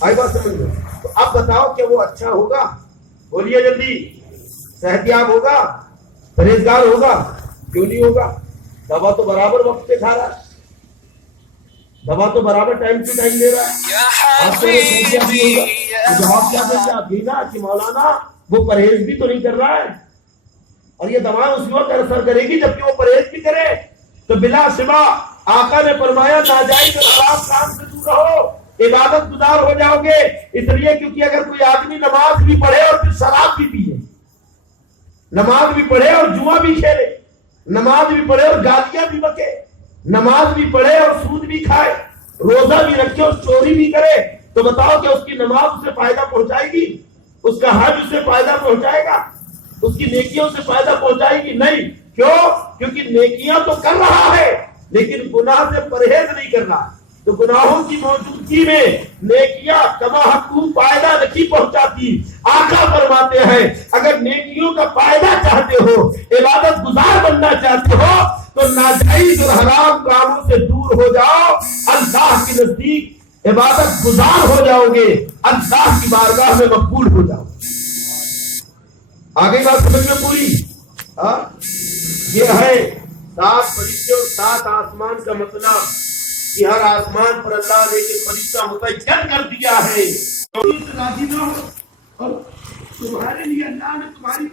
آئی بات سمجھ میں؟ تو اب بتاؤ کہ وہ اچھا ہوگا؟ بولیے جلدی. صحت یاب ہوگا؟ پرہیزگار ہوگا؟ کیوں نہیں ہوگا؟ دوا تو برابر وقت پہ کھا رہا ہے, دوا تو برابر ٹائم ٹو ٹائم لے رہا ہے. آپ کو جواب کیا دیں گے آپ یہ نا کہ مولانا وہ پرہیز بھی تو نہیں کر رہا ہے اور یہ دوا اسی وقت اثر کرے گی جبکہ وہ پرہیز بھی کرے. تو بلا شبہ آقا نے فرمایا ناجائز اور حرام کام سے دور رہو, عبادت گزار ہو جاؤ گے. اس لیے کیونکہ اگر کوئی آدمی نماز بھی پڑھے اور پھر شراب بھی پیے, نماز بھی پڑھے اور جوا بھی کھیلے, نماز بھی پڑھے اور گالیاں بھی بکے, نماز بھی پڑھے اور سود بھی کھائے, روزہ بھی رکھے اور چوری بھی کرے, تو بتاؤ کہ اس کی نماز اسے فائدہ پہنچائے گی؟ اس کا حج اسے فائدہ پہنچائے گا؟ اس کی نیکیوں سے فائدہ پہنچائے گی؟ نہیں. کیوں؟ کیونکہ نیکیاں تو کر رہا ہے لیکن گناہ سے پرہیز نہیں کر رہا. تو گناہوں کی موجودگی میں نیکیاں کما حقوق فائدہ نہیں پہنچاتی. آقا فرماتے ہیں اگر نیکیوں کا فائدہ چاہتے ہو, عبادت گزار بننا چاہتے ہو تو ناجائز اور حرام کاموں سے دور ہو جاؤ, اللہ کے نزدیک عبادت گزار ہو جاؤ گے, اللہ کی بارگاہ میں مقبول ہو جاؤ گے. آگے بات سمجھ میں پوری؟ یہ ہے 7 فرشتے اور 7 آسمان کا مطلب کہ ہر آسمان پر اللہ نے ایک فرشتہ متعین کر دیا ہے. راضی نہ ہو اور تمہارے لیے اللہ نے تمہاری